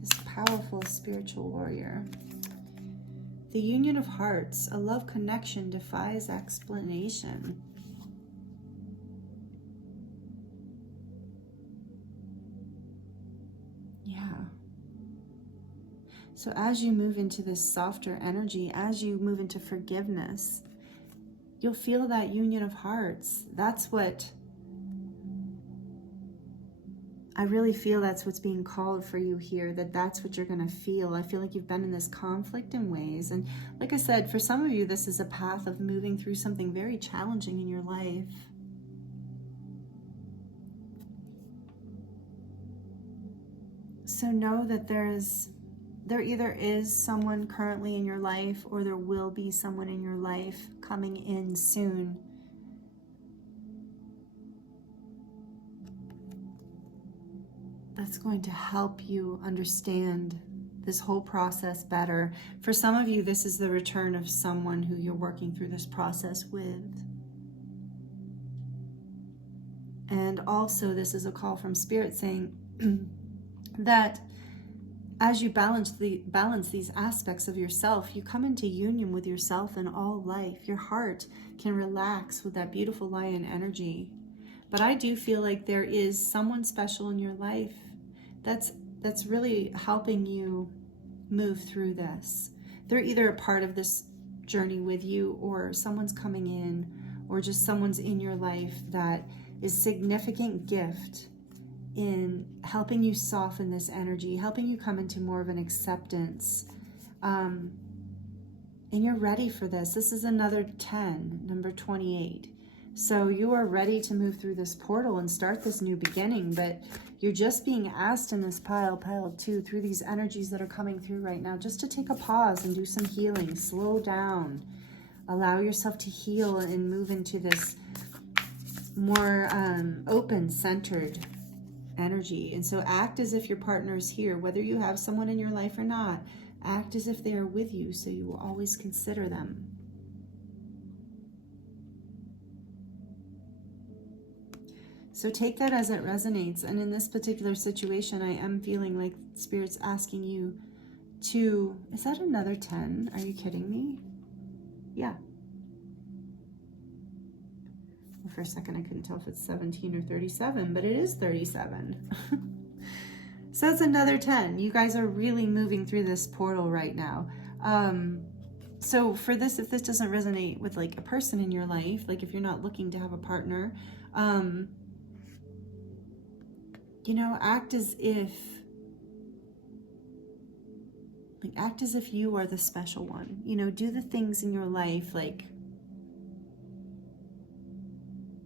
This powerful spiritual warrior. The union of hearts, a love connection defies explanation. Yeah. So as you move into this softer energy, as you move into forgiveness, you'll feel that union of hearts. That's what I really feel, that's what's being called for you here, that's what you're going to feel. I feel like you've been in this conflict in ways. And like I said, for some of you, this is a path of moving through something very challenging in your life. So know that there either is someone currently in your life, or there will be someone in your life coming in soon. That's going to help you understand this whole process better. For some of you, this is the return of someone who you're working through this process with. And also, this is a call from Spirit saying that as you balance these aspects of yourself, you come into union with yourself and all life. Your heart can relax with that beautiful lion energy. But I do feel like there is someone special in your life that's really helping you move through this. They're either a part of this journey with you, or someone's coming in, or just someone's in your life that is a significant gift in helping you soften this energy, helping you come into more of an acceptance. And you're ready for this. This is another 10, number 28. So you are ready to move through this portal and start this new beginning, but you're just being asked in this pile 2, through these energies that are coming through right now, just to take a pause and do some healing. Slow down. Allow yourself to heal and move into this more open, centered energy. And so act as if your partner is here, whether you have someone in your life or not. Act as if they are with you, so you will always consider them. So take that as it resonates. And in this particular situation, I am feeling like Spirit's asking you to, is that another 10? Are you kidding me? Yeah. Well, for a second, I couldn't tell if it's 17 or 37, but it is 37. So it's another 10. You guys are really moving through this portal right now. So for this, if this doesn't resonate with like a person in your life, like if you're not looking to have a partner, act as if you are the special one. Do the things in your life, like,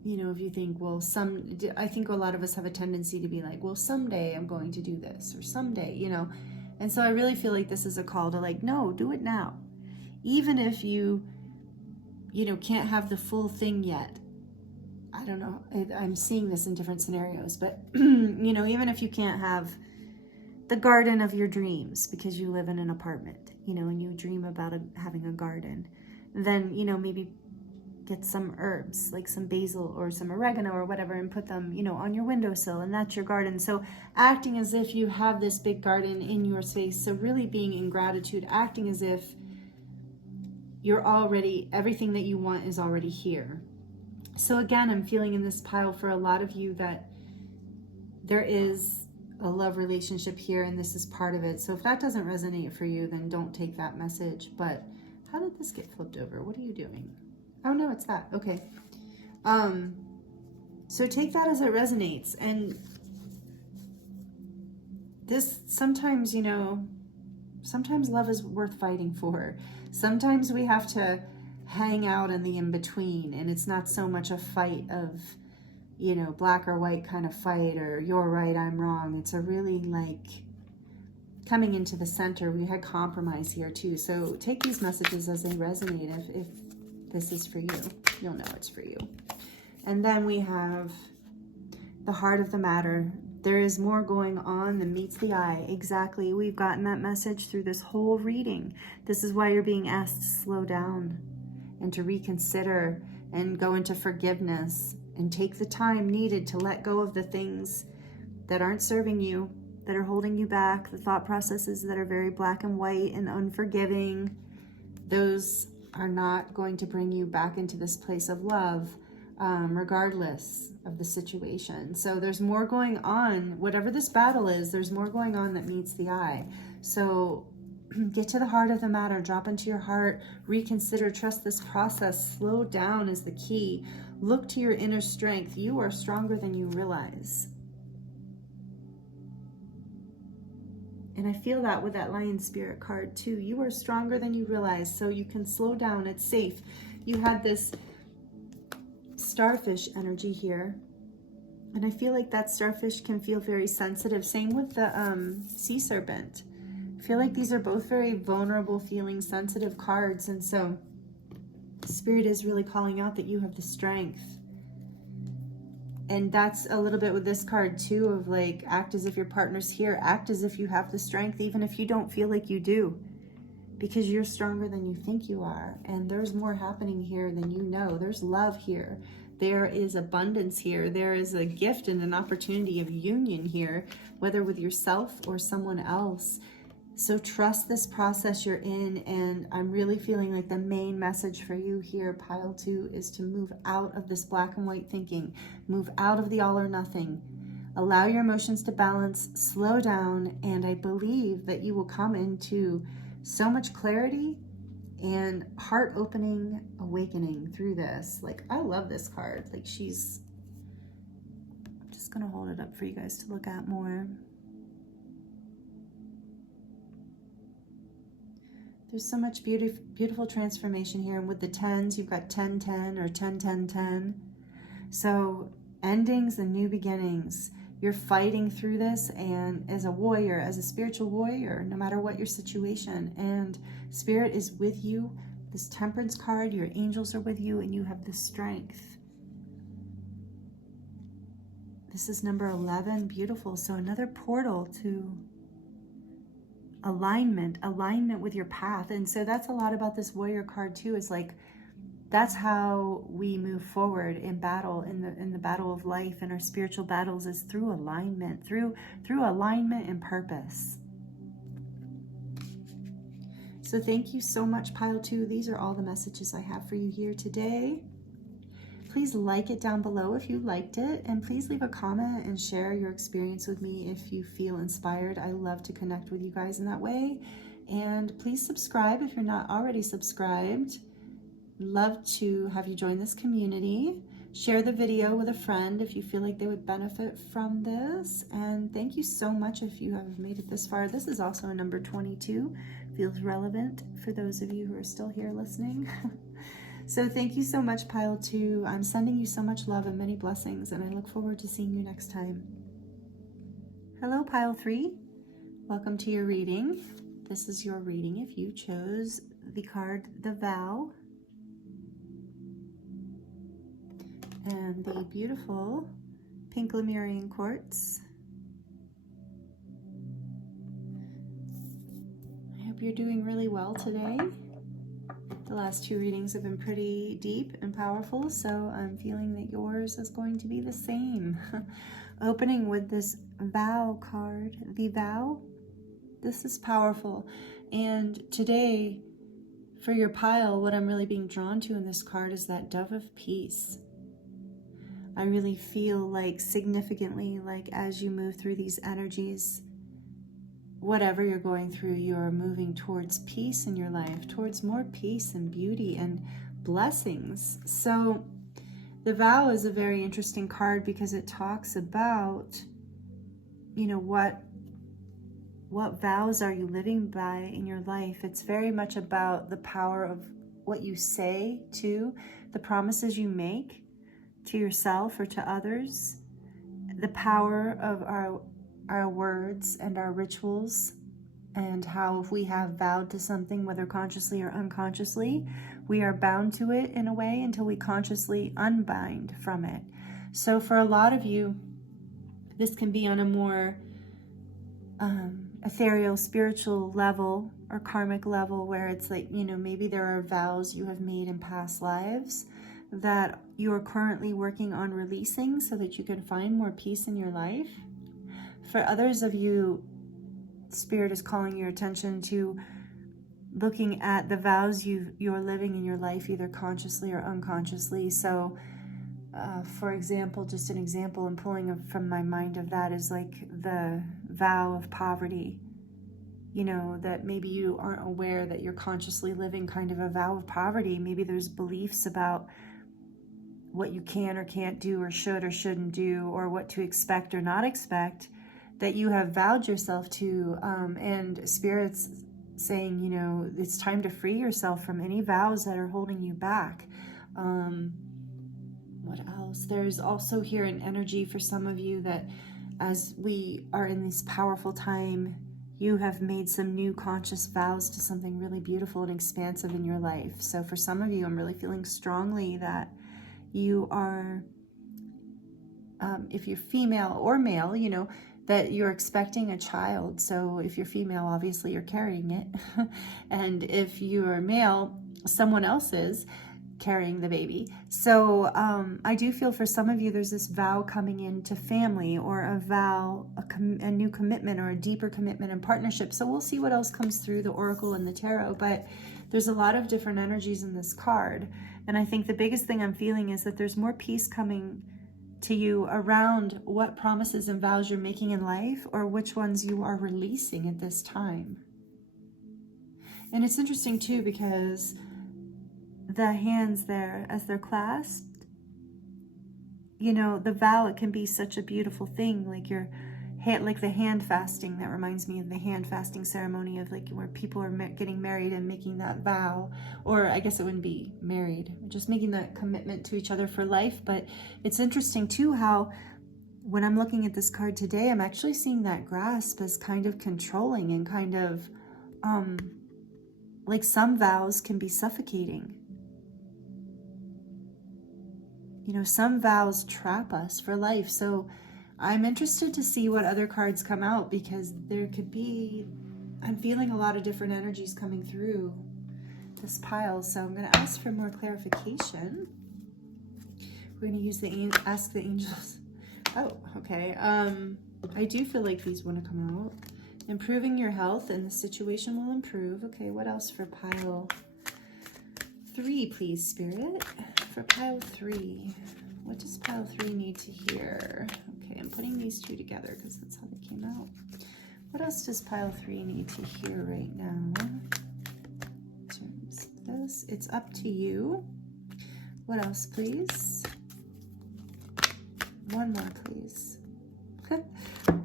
if you think, well, I think a lot of us have a tendency to be like, well, someday I'm going to do this, or someday, and so I really feel like this is a call to like, no, do it now. Even if you can't have the full thing yet. I don't know, I'm seeing this in different scenarios, but even if you can't have the garden of your dreams because you live in an apartment, and you dream about having a garden, then, maybe get some herbs, like some basil or some oregano or whatever, and put them, on your windowsill, and that's your garden. So acting as if you have this big garden in your space. So really being in gratitude, acting as if everything that you want is already here. So again, I'm feeling in this pile for a lot of you that there is a love relationship here, and this is part of it. So if that doesn't resonate for you, then don't take that message. But how did this get flipped over? What are you doing? Oh no, it's that. Okay. So take that as it resonates. And this, sometimes, you know, sometimes love is worth fighting for. Sometimes we have to hang out in the in-between, and it's not so much a fight of, you know, black or white kind of fight, or you're right, I'm wrong. It's a really like coming into the center. We had compromise here too. So take these messages as they resonate. If this is for you, you'll know it's for you. And then we have the heart of the matter. There is more going on than meets the eye. Exactly. We've gotten that message through this whole reading. This is why you're being asked to slow down and to reconsider and go into forgiveness and take the time needed to let go of the things that aren't serving you, that are holding you back, the thought processes that are very black and white and unforgiving. Those are not going to bring you back into this place of love, regardless of the situation. So there's more going on. Whatever this battle is, there's more going on that meets the eye. So get to the heart of the matter, drop into your heart, reconsider, trust this process, slow down is the key. Look to your inner strength. You are stronger than you realize. And I feel that with that Lion Spirit card too. You are stronger than you realize, so you can slow down. It's safe. You had this starfish energy here, and I feel like that starfish can feel very sensitive. Same with the sea serpent. I feel like these are both very vulnerable, feeling sensitive cards, and so Spirit is really calling out that you have the strength. And that's a little bit with this card too, of like, act as if your partner's here, act as if you have the strength, even if you don't feel like you do, because you're stronger than you think you are. And there's more happening here than you know. There's love here. There is abundance here. There is a gift and an opportunity of union here, whether with yourself or someone else. So trust this process you're in, and I'm really feeling like the main message for you here, pile 2, is to move out of this black and white thinking, move out of the all or nothing, allow your emotions to balance, slow down, and I believe that you will come into so much clarity and heart-opening awakening through this. Like, I love this card. Like, she's, I'm just gonna hold it up for you guys to look at more. There's so much beautiful transformation here. And with the 10s, you've got 10-10 or 10-10-10. So endings and new beginnings. You're fighting through this, and as a warrior, as a spiritual warrior, no matter what your situation. And Spirit is with you. This Temperance card, your angels are with you, and you have the strength. This is number 11. Beautiful. So another portal to alignment with your path. And so that's a lot about this warrior card too, is like, that's how we move forward in battle, in the battle of life, and our spiritual battles, is through alignment, through alignment and purpose. So thank you so much, pile 2. These are all the messages I have for you here today. Please like it down below if you liked it, and please leave a comment and share your experience with me if you feel inspired. I love to connect with you guys in that way. And please subscribe if you're not already subscribed. Love to have you join this community. Share the video with a friend if you feel like they would benefit from this. And thank you so much if you have made it this far. This is also a number 22. Feels relevant for those of you who are still here listening. So thank you so much, pile 2. I'm sending you so much love and many blessings, and I look forward to seeing you next time. Hello, pile 3. Welcome to your reading. This is your reading if you chose the card, The Vow, and the beautiful pink Lemurian quartz. I hope you're doing really well today. The last 2 readings have been pretty deep and powerful, so I'm feeling that yours is going to be the same. Opening with this Vow card, the Vow. This is powerful. And today, for your pile, what I'm really being drawn to in this card is that Dove of Peace. I really feel like significantly, like as you move through these energies, whatever you're going through, you're moving towards peace in your life, towards more peace and beauty and blessings. So the vow is a very interesting card because it talks about, you know, what vows are you living by in your life? It's very much about the power of what you say to, the promises you make to yourself or to others, the power of our words and our rituals, and how if we have vowed to something, whether consciously or unconsciously, we are bound to it in a way until we consciously unbind from it. So for a lot of you, this can be on a more ethereal, spiritual level or karmic level, where it's like, you know, maybe there are vows you have made in past lives that you are currently working on releasing so that you can find more peace in your life. For others of you, Spirit is calling your attention to looking at the vows you're living in your life, either consciously or unconsciously. So, for example, just an example I'm pulling from my mind of that is like the vow of poverty. You know, that maybe you aren't aware that you're consciously living kind of a vow of poverty. Maybe there's beliefs about what you can or can't do, or should or shouldn't do, or what to expect or not expect, that you have vowed yourself to, and Spirit's saying, you know, it's time to free yourself from any vows that are holding you back. What else? There's also here an energy for some of you that as we are in this powerful time, you have made some new conscious vows to something really beautiful and expansive in your life. So for some of you, I'm really feeling strongly that you are, if you're female or male, you know, that you're expecting a child. So if you're female, obviously you're carrying it. And if you're male, someone else is carrying the baby. So I do feel for some of you, there's this vow coming into family, or a vow, a new commitment, or a deeper commitment and partnership. So we'll see what else comes through the Oracle and the Tarot, but there's a lot of different energies in this card. And I think the biggest thing I'm feeling is that there's more peace coming to you around what promises and vows you're making in life, or which ones you are releasing at this time. And it's interesting too, because the hands there, as they're clasped, you know, the vow, it can be such a beautiful thing, like your hand, like the hand fasting. That reminds me of the hand fasting ceremony of like where people are getting married and making that vow, or I guess it wouldn't be married, just making that commitment to each other for life. But it's interesting too how when I'm looking at this card today, I'm actually seeing that grasp as kind of controlling and kind of like some vows can be suffocating. You know, some vows trap us for life. So I'm interested to see what other cards come out, because there could be, I'm feeling a lot of different energies coming through this pile. So I'm going to ask for more clarification. We're going to use ask the angels. Oh, okay. I do feel like these want to come out. Improving your health and the situation will improve. Okay, what else for pile 3, please, Spirit? For pile 3, what does pile 3 need to hear? Okay, I'm putting these two together because that's how they came out. What else does pile 3 need to hear right now? In terms of this, it's up to you. What else, please? One more, please.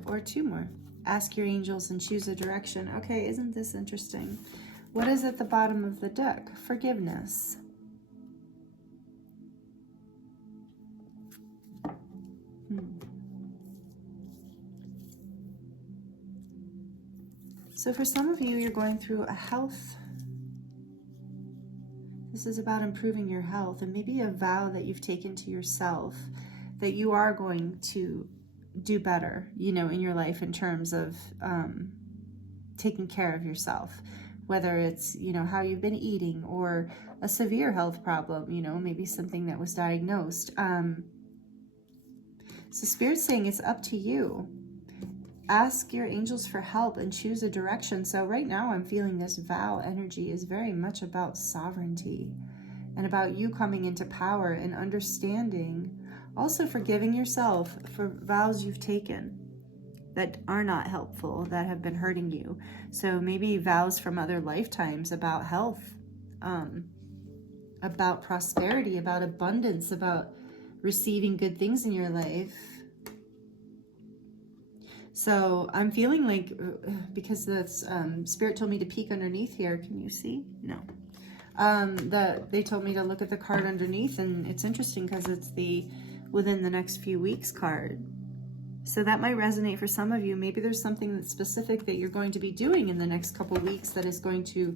Or 2 more. Ask your angels and choose a direction. Okay, isn't this interesting? What is at the bottom of the deck? Forgiveness. So for some of you, you're going through a health. This is about improving your health, and maybe a vow that you've taken to yourself that you are going to do better, you know, in your life in terms of taking care of yourself, whether it's, you know, how you've been eating, or a severe health problem, you know, maybe something that was diagnosed. So Spirit's saying it's up to you. Ask your angels for help and choose a direction. So right now I'm feeling this vow energy is very much about sovereignty and about you coming into power and understanding Also forgiving yourself for vows you've taken that are not helpful, that have been hurting you. So maybe vows from other lifetimes about health, about prosperity, about abundance, about receiving good things in your life. So I'm feeling like, because the Spirit told me to peek underneath here. Can you see? No. They told me to look at the card underneath, and it's interesting because it's the within the next few weeks card. So that might resonate for some of you. Maybe there's something that's specific that you're going to be doing in the next couple weeks that is going to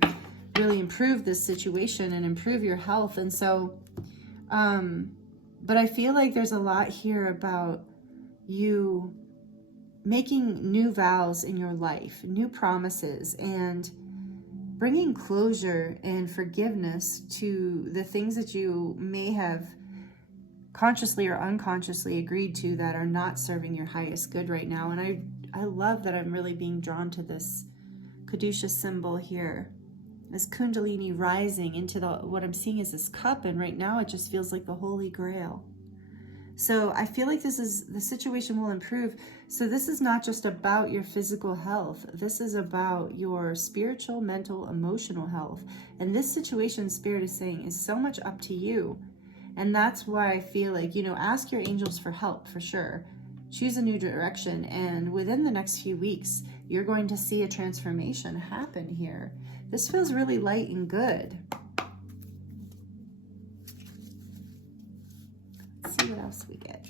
really improve this situation and improve your health. And so, but I feel like there's a lot here about you making new vows in your life, new promises, and bringing closure and forgiveness to the things that you may have consciously or unconsciously agreed to that are not serving your highest good right now. And I love that I'm really being drawn to this Caduceus symbol here, this Kundalini rising into what I'm seeing is this cup, and right now it just feels like the Holy Grail. So I feel like the situation will improve. So this is not just about your physical health. This is about your spiritual, mental, emotional health. And this situation, Spirit is saying, is so much up to you. And that's why I feel like, ask your angels for help, for sure. Choose a new direction. And within the next few weeks, you're going to see a transformation happen here. This feels really light and good. Let's see what else we get.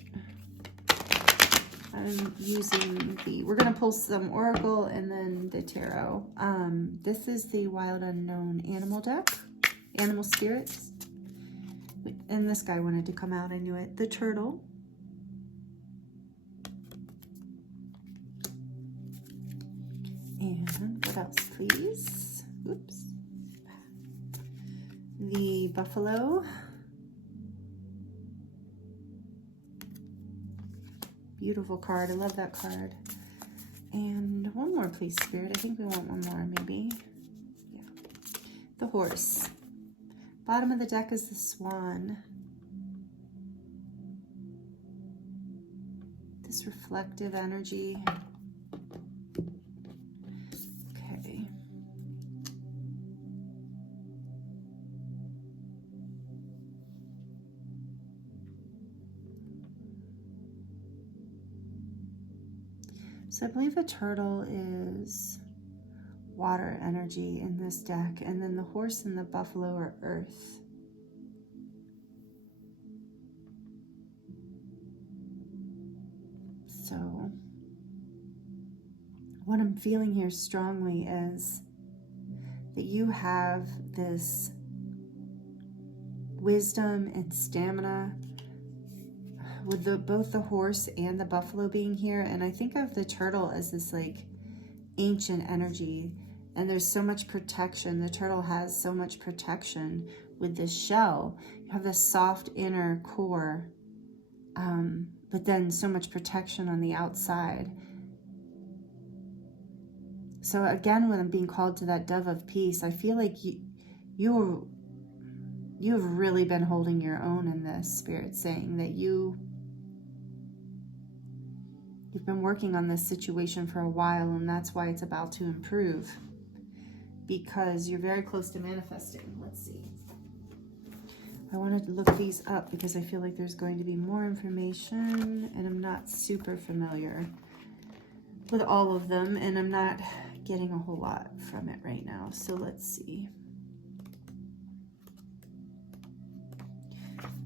I'm using we're going to pull some Oracle and then the Tarot. This is the Wild Unknown Animal deck, Animal Spirits. And this guy wanted to come out, I knew it. The Turtle. And what else, please? Oops. The Buffalo. Beautiful card. I love that card. And one more, please, Spirit. I think we want one more, maybe. Yeah. The Horse. Bottom of the deck is the Swan. This reflective energy. Okay. So I believe a turtle is water energy in this deck, and then the horse and the buffalo are earth. So what I'm feeling here strongly is that you have this wisdom and stamina with both the horse and the buffalo being here. And I think of the turtle as this like ancient energy, and there's so much protection. The turtle has so much protection with this shell. You have this soft inner core, but then so much protection on the outside. So again, when I'm being called to that dove of peace, I feel like you have really been holding your own in this, Spirit saying that you've been working on this situation for a while, and that's why it's about to improve, because you're very close to manifesting. Let's see. I wanted to look these up because I feel like there's going to be more information, and I'm not super familiar with all of them, and I'm not getting a whole lot from it right now. So let's see.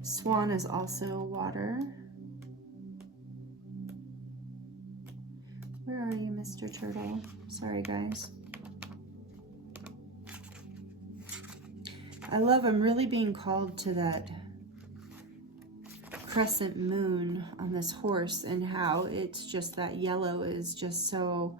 Swan is also water. Where are you, Mr. Turtle? Sorry, guys. I'm really being called to that crescent moon on this horse, and how it's just that yellow is just so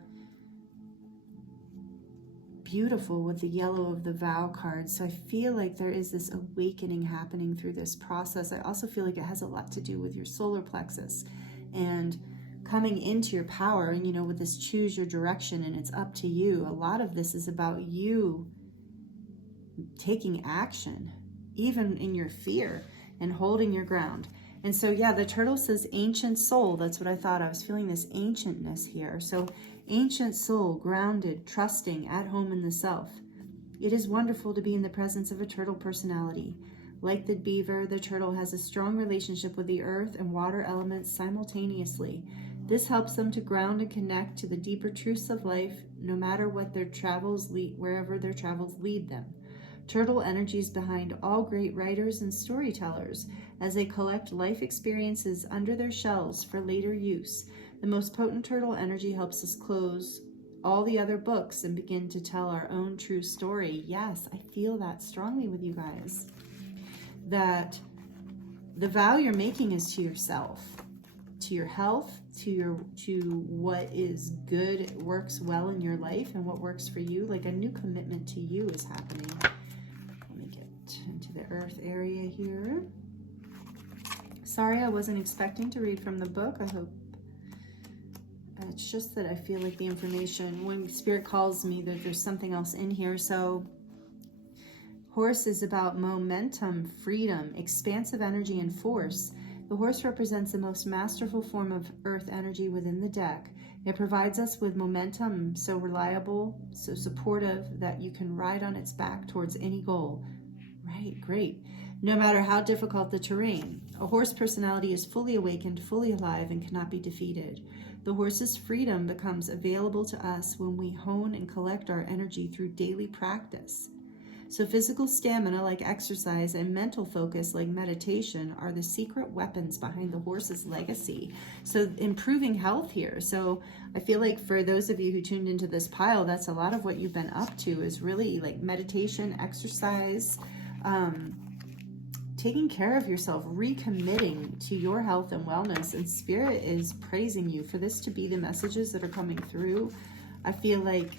beautiful with the yellow of the vow card. So I feel like there is this awakening happening through this process. I also feel like it has a lot to do with your solar plexus and coming into your power, and with this choose your direction and it's up to you. A lot of this is about you taking action, even in your fear, and holding your ground And so, yeah, the turtle says ancient soul. That's what I thought. I was feeling this ancientness here. So ancient soul, grounded, trusting, at home in the self. It is wonderful to be in the presence of a turtle personality. Like the beaver, the turtle has a strong relationship with the earth and water elements simultaneously. This helps them to ground and connect to the deeper truths of life, no matter what their travels lead, wherever their travels lead them. Turtle energy is behind all great writers and storytellers as they collect life experiences under their shells for later use. The most potent turtle energy helps us close all the other books and begin to tell our own true story. Yes, I feel that strongly with you guys. That the vow you're making is to yourself, to your health, to what is good, works well in your life, and what works for you. Like a new commitment to you is happening. Let me get into the earth area here. Sorry, I wasn't expecting to read from the book. I hope. It's just that I feel like the information, when Spirit calls me, that there's something else in here. So horse is about momentum, freedom, expansive energy, and force. The horse represents the most masterful form of earth energy within the deck. It provides us with momentum, so reliable, so supportive that you can ride on its back towards any goal. Right, great. No matter how difficult the terrain, a horse personality is fully awakened, fully alive, and cannot be defeated. The horse's freedom becomes available to us when we hone and collect our energy through daily practice. So physical stamina, like exercise, and mental focus, like meditation, are the secret weapons behind the horse's legacy. So improving health here. So I feel like for those of you who tuned into this pile, that's a lot of what you've been up to, is really like meditation, exercise, taking care of yourself, recommitting to your health and wellness. And Spirit is praising you for this to be the messages that are coming through. I feel like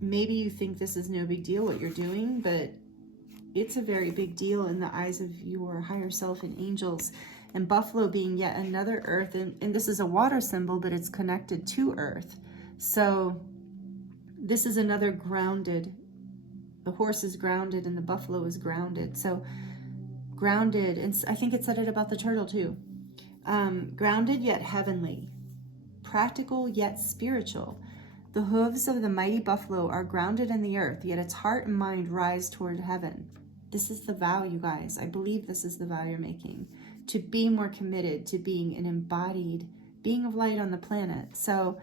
maybe you think this is no big deal what you're doing, but it's a very big deal in the eyes of your higher self and angels. And buffalo being yet another earth, and this is a water symbol, but it's connected to earth. So this is another grounded. The horse is grounded and the buffalo is grounded. So grounded, and I think it said it about the turtle too. Grounded yet heavenly, practical yet spiritual. The hooves of the mighty buffalo are grounded in the earth, yet its heart and mind rise toward heaven. This is the vow, you guys. I believe this is the vow you're making, to be more committed to being an embodied being of light on the planet. So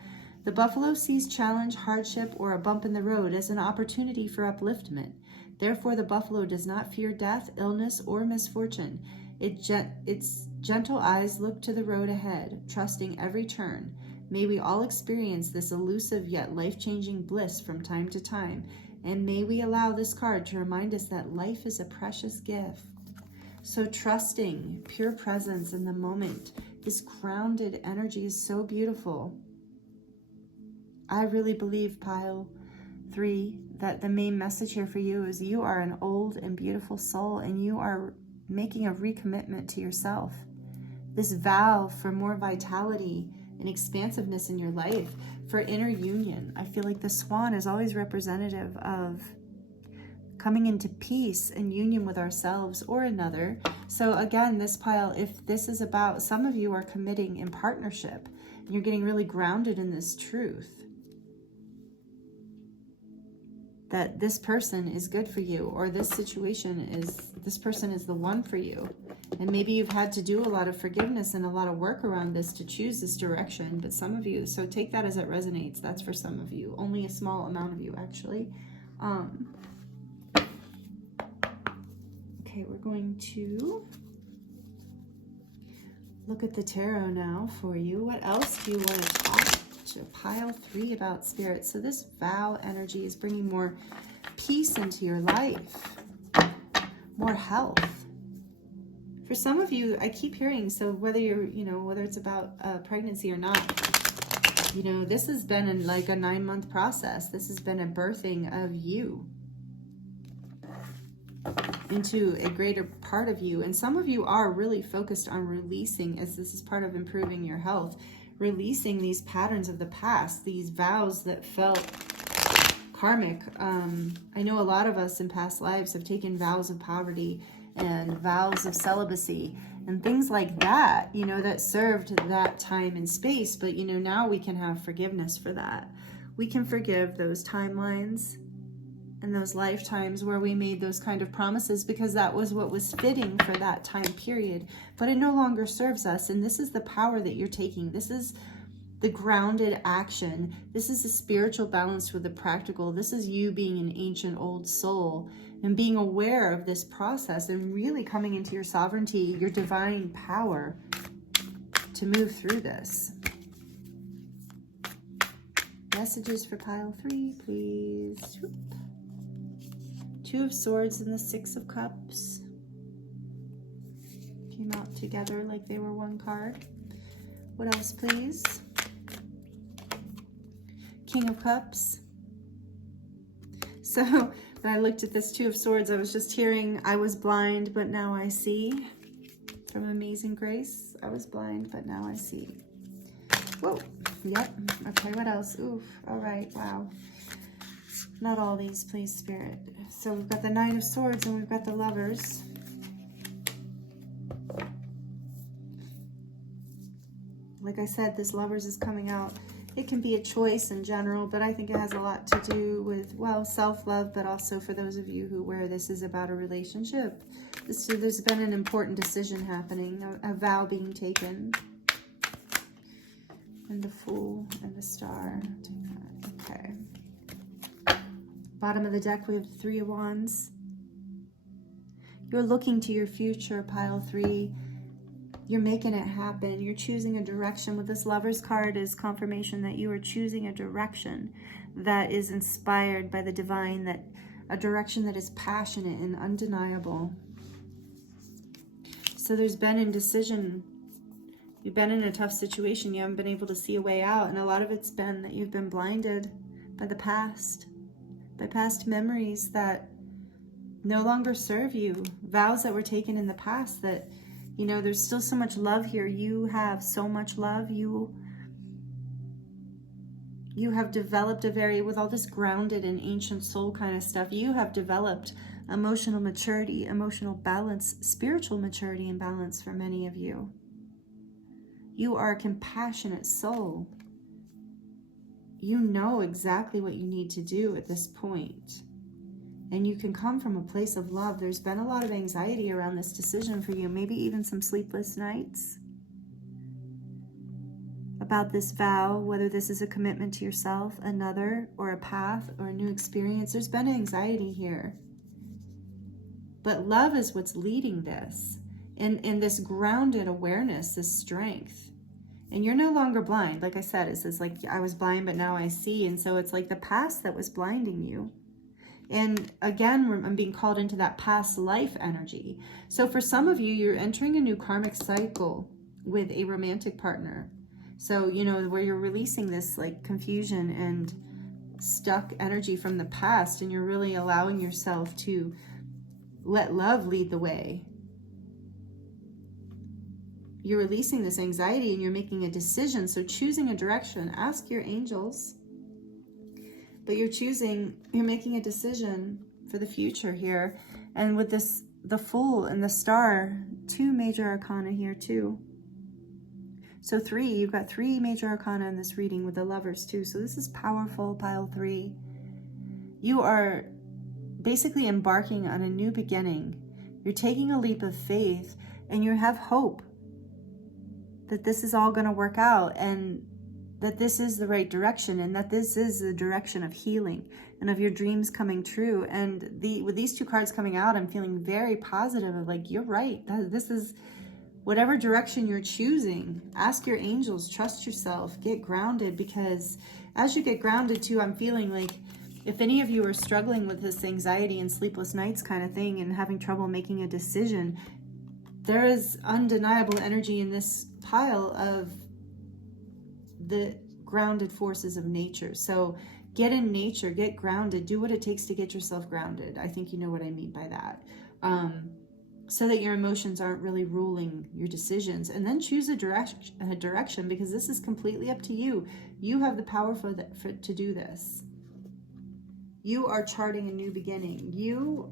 the buffalo sees challenge, hardship, or a bump in the road as an opportunity for upliftment. Therefore, the buffalo does not fear death, illness, or misfortune. Its gentle eyes look to the road ahead, trusting every turn. May we all experience this elusive yet life-changing bliss from time to time, and may we allow this card to remind us that life is a precious gift. So trusting, pure presence in the moment. This grounded energy is so beautiful. I really believe, Pile 3, that the main message here for you is you are an old and beautiful soul, and you are making a recommitment to yourself. This vow for more vitality and expansiveness in your life, for inner union. I feel like the swan is always representative of coming into peace and union with ourselves or another. So again, this pile, if this is about, some of you are committing in partnership, and you're getting really grounded in this truth that this person is good for you, or this situation is, this person is the one for you. And maybe you've had to do a lot of forgiveness and a lot of work around this to choose this direction, but some of you, so take that as it resonates. That's for some of you, only a small amount of you actually. Okay, we're going to look at the tarot now for you. What else do you want to talk to Pile 3 about, Spirit? So this vow energy is bringing more peace into your life, more health. For some of you, I keep hearing, so whether you're, whether it's about pregnancy or not, this has been like a 9-month process. This has been a birthing of you into a greater part of you. And some of you are really focused on releasing, as this is part of improving your health, releasing these patterns of the past, these vows that felt karmic. I know a lot of us in past lives have taken vows of poverty and vows of celibacy, and things like that, you know, that served that time and space. But, you know, now we can have forgiveness for that. We can forgive those timelines and those lifetimes where we made those kind of promises because that was what was fitting for that time period. But it no longer serves us. And this is the power that you're taking. This is the grounded action. This is the spiritual balance with the practical. This is you being an ancient old soul and being aware of this process and really coming into your sovereignty, your divine power to move through this. Messages for pile 3, please. Whoop. 2 of Swords and the 6 of Cups. Came out together like they were one card. What else, please? King of Cups. So when I looked at this 2 of Swords, I was just hearing, I was blind, but now I see. From Amazing Grace, I was blind, but now I see. Whoa. Yep. Okay, what else? Oof. All right. Wow. Not all these, please, Spirit. So we've got the 9 of Swords and we've got the Lovers. Like I said, this Lovers is coming out. It can be a choice in general, but I think it has a lot to do with, well, self-love, but also for those of you where this is about a relationship. There's been an important decision happening, a vow being taken. And the Fool and the Star. Okay. Bottom of the deck, we have 3 of Wands. You're looking to your future, pile 3. You're making it happen. You're choosing a direction. With this Lovers card is confirmation that you are choosing a direction that is inspired by the divine, that a direction that is passionate and undeniable. So there's been indecision. You've been in a tough situation. You haven't been able to see a way out. And a lot of it's been that you've been blinded by the past, by past memories that no longer serve you. Vows that were taken in the past that, you know, there's still so much love here. You have so much love. You have developed with all this grounded and ancient soul kind of stuff, you have developed emotional maturity, emotional balance, spiritual maturity and balance for many of you. You are a compassionate soul. You know exactly what you need to do at this point. And you can come from a place of love. There's been a lot of anxiety around this decision for you, maybe even some sleepless nights about this vow, whether this is a commitment to yourself, another, or a path, or a new experience. There's been anxiety here. But love is what's leading this. And this grounded awareness, this strength. And you're no longer blind. Like I said, it says like, I was blind, but now I see. And so it's like the past that was blinding you. And again, I'm being called into that past life energy. So for some of you, you're entering a new karmic cycle with a romantic partner. So, you know, where you're releasing this like confusion and stuck energy from the past, and you're really allowing yourself to let love lead the way. You're releasing this anxiety and you're making a decision. So choosing a direction, ask your angels. But you're making a decision for the future here. And with this, the Fool and the Star, 2 major arcana here too. So 3, you've got 3 major arcana in this reading with the Lovers too. So this is powerful, pile 3. You are basically embarking on a new beginning. You're taking a leap of faith and you have hope that this is all going to work out, and that this is the right direction, and that this is the direction of healing and of your dreams coming true. And with these 2 cards coming out, I'm feeling very positive of like, you're right. This is whatever direction you're choosing. Ask your angels, trust yourself, get grounded, because as you get grounded too, I'm feeling like if any of you are struggling with this anxiety and sleepless nights kind of thing and having trouble making a decision, there is undeniable energy in this pile of the grounded forces of nature. So get in nature, get grounded, do what it takes to get yourself grounded. I think you know what I mean by that. So that your emotions aren't really ruling your decisions. And then choose a direction, because this is completely up to you. You have the power to do this. You are charting a new beginning. You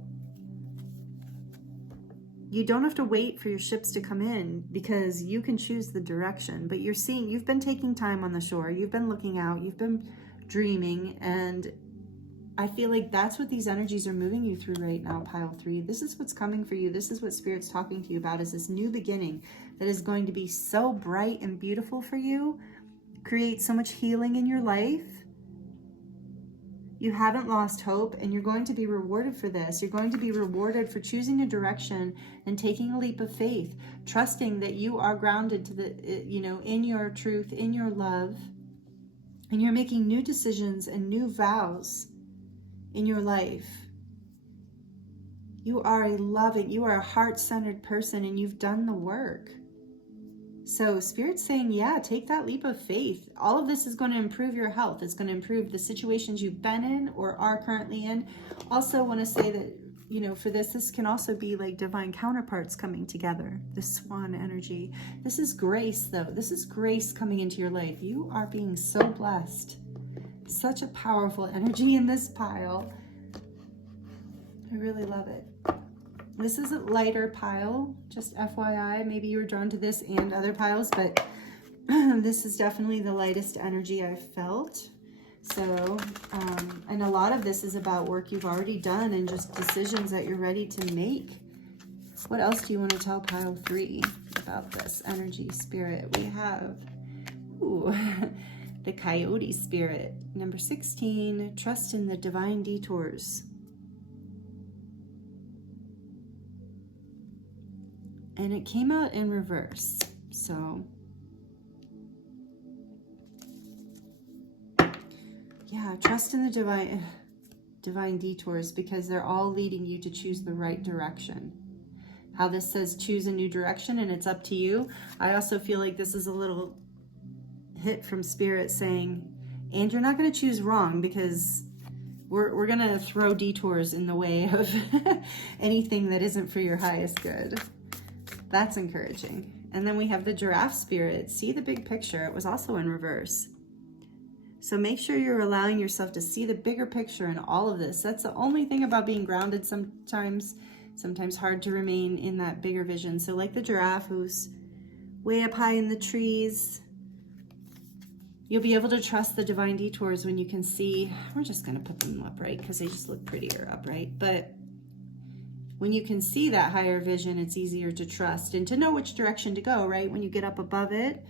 you don't have to wait for your ships to come in, because you can choose the direction. But you've been taking time on the shore, you've been looking out, you've been dreaming, and I feel like that's what these energies are moving you through right now, pile 3. This is what's coming for you. This is what Spirit's talking to you about, is this new beginning that is going to be so bright and beautiful for you, create so much healing in your life. You haven't lost hope, and you're going to be rewarded for this. You're going to be rewarded for choosing a direction and taking a leap of faith, trusting that you are grounded to in your truth, in your love, and you're making new decisions and new vows in your life. You are a heart-centered person, and you've done the work. So Spirit's saying, yeah, take that leap of faith. All of this is going to improve your health. It's going to improve the situations you've been in or are currently in. Also want to say that, for this can also be like divine counterparts coming together, the swan energy. This is grace, though. This is grace coming into your life. You are being so blessed. Such a powerful energy in this pile. I really love it. This is a lighter pile, just FYI. Maybe you were drawn to this and other piles, but this is definitely the lightest energy I've felt. So, and a lot of this is about work you've already done and just decisions that you're ready to make. What else do you want to tell pile 3 about this energy, Spirit? We have, the Coyote Spirit. Number 16, trust in the divine detours. And it came out in reverse. So, yeah, trust in the divine detours, because they're all leading you to choose the right direction. How this says choose a new direction and it's up to you. I also feel like this is a little hit from Spirit saying, and you're not going to choose wrong, because we're going to throw detours in the way of anything that isn't for your highest good. That's encouraging. And then we have the Giraffe Spirit. See the big picture. It was also in reverse. So make sure you're allowing yourself to see the bigger picture in all of this. That's the only thing about being grounded sometimes hard to remain in that bigger vision. So like the giraffe who's way up high in the trees, you'll be able to trust the divine detours when you can see. We're just going to put them upright because they just look prettier upright. But when you can see that higher vision, it's easier to trust and to know which direction to go, right? When you get up above it,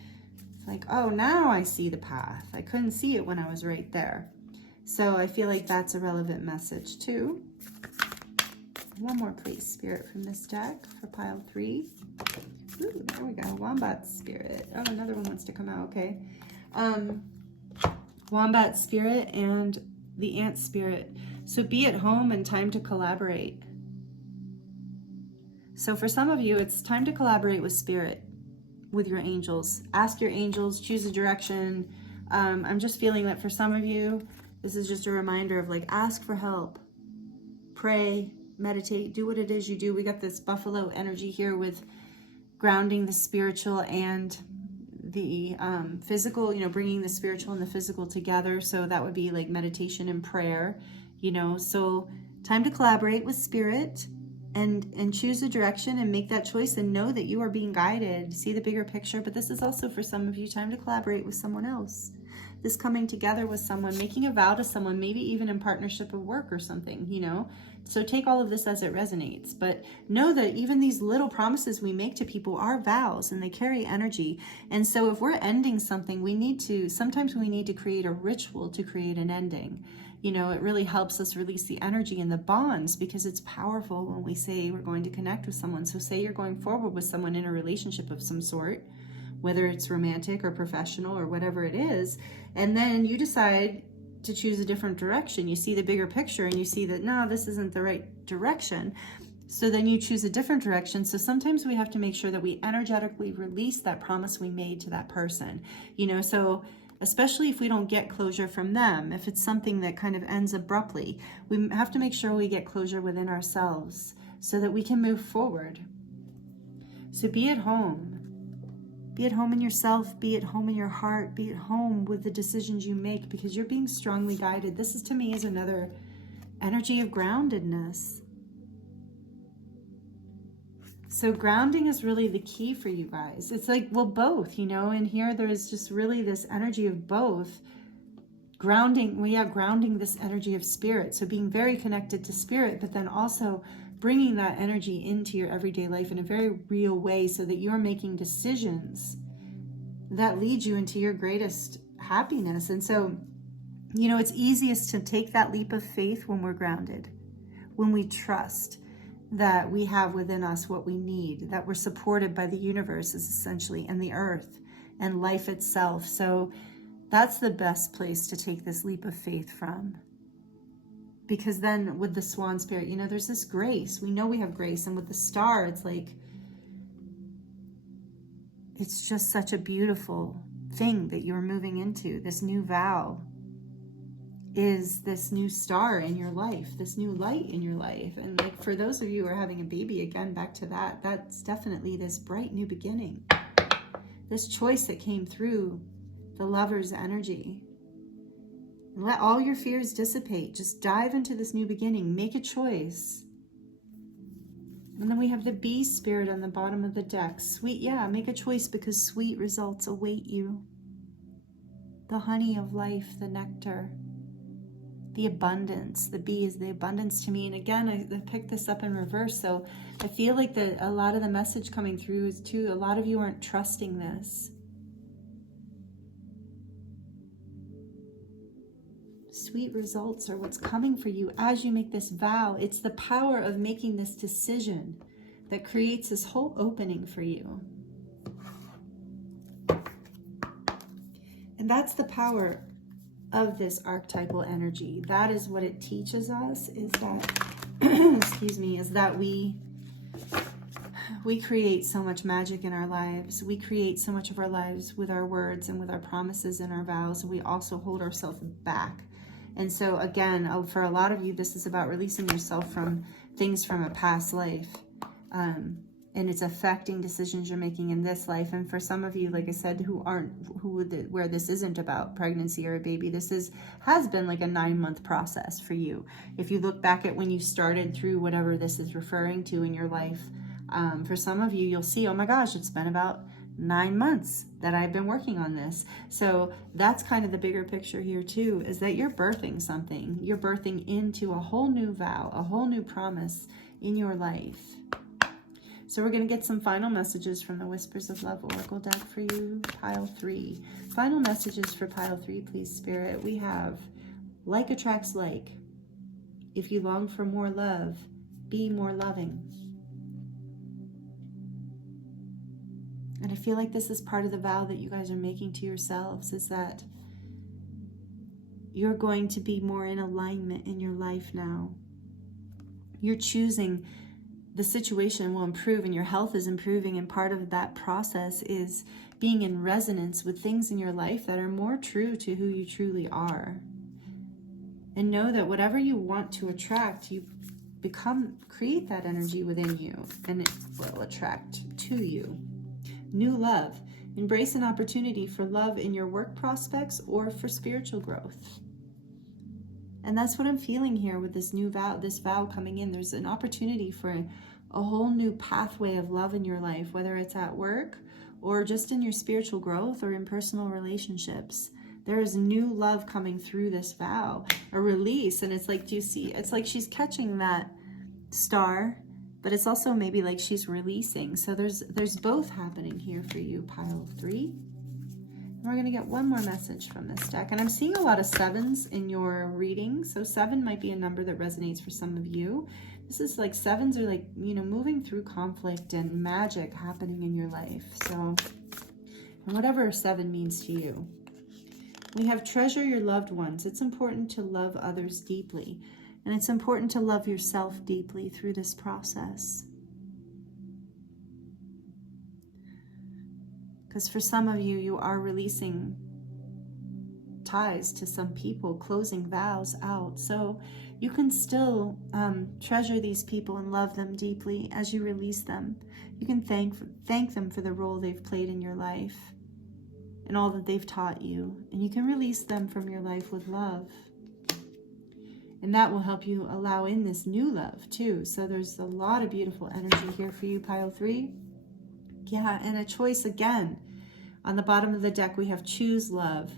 it's like, oh, now I see the path. I couldn't see it when I was right there. So I feel like that's a relevant message too. One more, please, Spirit, from this deck for pile 3. Ooh, there we go. Wombat Spirit. Oh, another one wants to come out. Okay. Wombat Spirit and the Ant Spirit. So be at home and time to collaborate. So for some of you, it's time to collaborate with Spirit, with your angels. Ask your angels, choose a direction. I'm just feeling that for some of you, this is just a reminder of like, ask for help, pray, meditate, do what it is you do. We got this buffalo energy here with grounding the spiritual and the physical, bringing the spiritual and the physical together. So that would be like meditation and prayer, so time to collaborate with Spirit. And choose a direction and make that choice and know that you are being guided. See the bigger picture. But this is also for some of you time to collaborate with someone else. This coming together with someone, making a vow to someone, maybe even in partnership or work or something, So take all of this as it resonates. But know that even these little promises we make to people are vows and they carry energy. And so if we're ending something, sometimes we need to create a ritual to create an ending. It really helps us release the energy and the bonds, because it's powerful when we say we're going to connect with someone. So say you're going forward with someone in a relationship of some sort, whether it's romantic or professional or whatever it is, and then you decide to choose a different direction. You see the bigger picture and you see that, no, this isn't the right direction. So then you choose a different direction. So sometimes we have to make sure that we energetically release that promise we made to that person, so especially if we don't get closure from them, if it's something that kind of ends abruptly, we have to make sure we get closure within ourselves so that we can move forward. So be at home. Be at home in yourself, be at home in your heart, be at home with the decisions you make, because you're being strongly guided. This is, to me, is another energy of groundedness. So grounding is really the key for you guys. It's like, well, both, you know, and here there's just really this energy of both. Grounding, we have grounding this energy of spirit. So being very connected to spirit, but then also bringing that energy into your everyday life in a very real way so that you're making decisions that lead you into your greatest happiness. And so, you know, it's easiest to take that leap of faith when we're grounded, when we trust that we have within us what we need, that we're supported by the universe essentially, and the earth and life itself. So that's the best place to take this leap of faith from. Because then with the swan spirit, you know, there's this grace. We know we have grace. And with the star, it's like, it's just such a beautiful thing that you're moving into. This new vow is this new star in your life, this new light in your life. And like for those of you who are having a baby, again, back to that, that's definitely this bright new beginning. This choice that came through the lover's energy. And let all your fears dissipate. Just dive into this new beginning. Make a choice. And then we have the bee spirit on the bottom of the deck. Sweet, yeah, make a choice because sweet results await you. The honey of life, the nectar, the abundance. The bee is the abundance to me. And again, I picked this up in reverse. So I feel like that a lot of the message coming through is too, a lot of you aren't trusting this. Sweet results are what's coming for you as you make this vow. It's the power of making this decision that creates this whole opening for you. And that's the power of this archetypal energy. That is what it teaches us, is that, excuse me, is that we create so much magic in our lives. We create so much of our lives with our words and with our promises and our vows. We also hold ourselves back. And so again, for a lot of you, this is about releasing yourself from things from a past life. And it's affecting decisions you're making in this life. And for some of you, like I said, where this isn't about pregnancy or a baby, this has been like a 9-month process for you. If you look back at when you started through whatever this is referring to in your life, for some of you, you'll see, oh my gosh, it's been about 9 months that I've been working on this. So that's kind of the bigger picture here too, is that you're birthing something. You're birthing into a whole new vow, a whole new promise in your life. So we're going to get some final messages from the Whispers of Love Oracle deck for you, pile 3. Final messages for pile 3, please, Spirit. We have like attracts like. If you long for more love, be more loving. And I feel like this is part of the vow that you guys are making to yourselves, is that you're going to be more in alignment in your life now. You're choosing, the situation will improve and your health is improving, and part of that process is being in resonance with things in your life that are more true to who you truly are. And know that whatever you want to attract, you create that energy within you, and it will attract to you. New love. Embrace an opportunity for love in your work prospects or for spiritual growth. And that's what I'm feeling here with this new vow, this vow coming in. There's an opportunity for a whole new pathway of love in your life, whether it's at work or just in your spiritual growth or in personal relationships. There is new love coming through this vow, a release. And it's like, do you see, it's like she's catching that star, but it's also maybe like she's releasing. So there's both happening here for you, pile 3. And we're going to get one more message from this deck. And I'm seeing a lot of 7s in your reading. So 7 might be a number that resonates for some of you. This is like 7s are like, you know, moving through conflict and magic happening in your life. So whatever 7 means to you. We have treasure your loved ones. It's important to love others deeply. And it's important to love yourself deeply through this process. Because for some of you, you are releasing ties to some people, closing vows out. So you can still treasure these people and love them deeply as you release them. You can thank them for the role they've played in your life and all that they've taught you. And you can release them from your life with love. And that will help you allow in this new love too. So there's a lot of beautiful energy here for you, Pile 3. Yeah, and a choice again. On the bottom of the deck, we have choose love.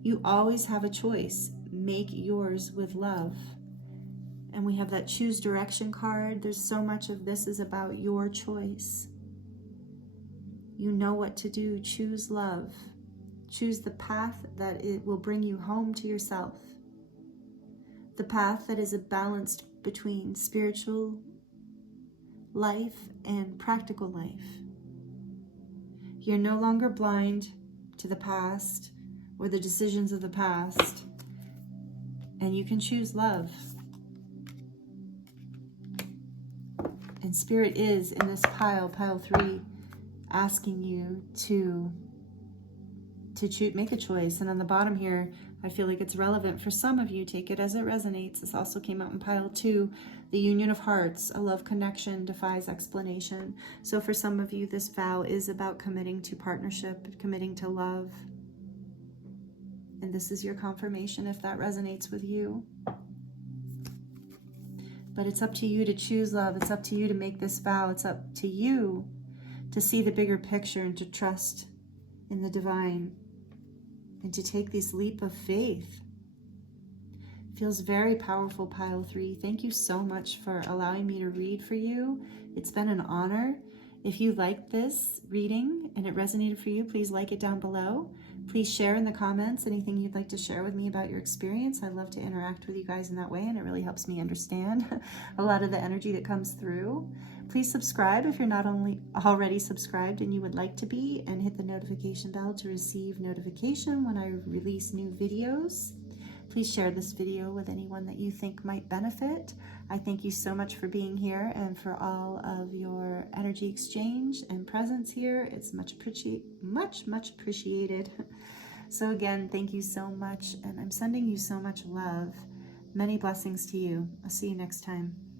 You always have a choice. Make yours with love. And we have that choose direction card. There's so much of this is about your choice. You know what to do. Choose love. Choose the path that it will bring you home to yourself. The path that is a balance between spiritual life and practical life. You're no longer blind to the past or the decisions of the past, and you can choose love. And Spirit is in this pile 3, asking you to choose, make a choice. And on the bottom here, I feel like it's relevant for some of you. Take it as it resonates. This also came out in pile 2. The union of hearts, a love connection defies explanation. So for some of you, this vow is about committing to partnership, committing to love. And this is your confirmation if that resonates with you. But it's up to you to choose love. It's up to you to make this vow. It's up to you to see the bigger picture and to trust in the divine and to take this leap of faith. Feels very powerful, pile 3. Thank you so much for allowing me to read for you. It's been an honor. If you liked this reading and it resonated for you, please like it down below. Please share in the comments anything you'd like to share with me about your experience. I love to interact with you guys in that way, and it really helps me understand a lot of the energy that comes through. Please subscribe if you're not already subscribed and you would like to be, and hit the notification bell to receive notification when I release new videos. Please share this video with anyone that you think might benefit. I thank you so much for being here and for all of your energy exchange and presence here. It's much appreciated. So again, thank you so much, and I'm sending you so much love. Many blessings to you. I'll see you next time.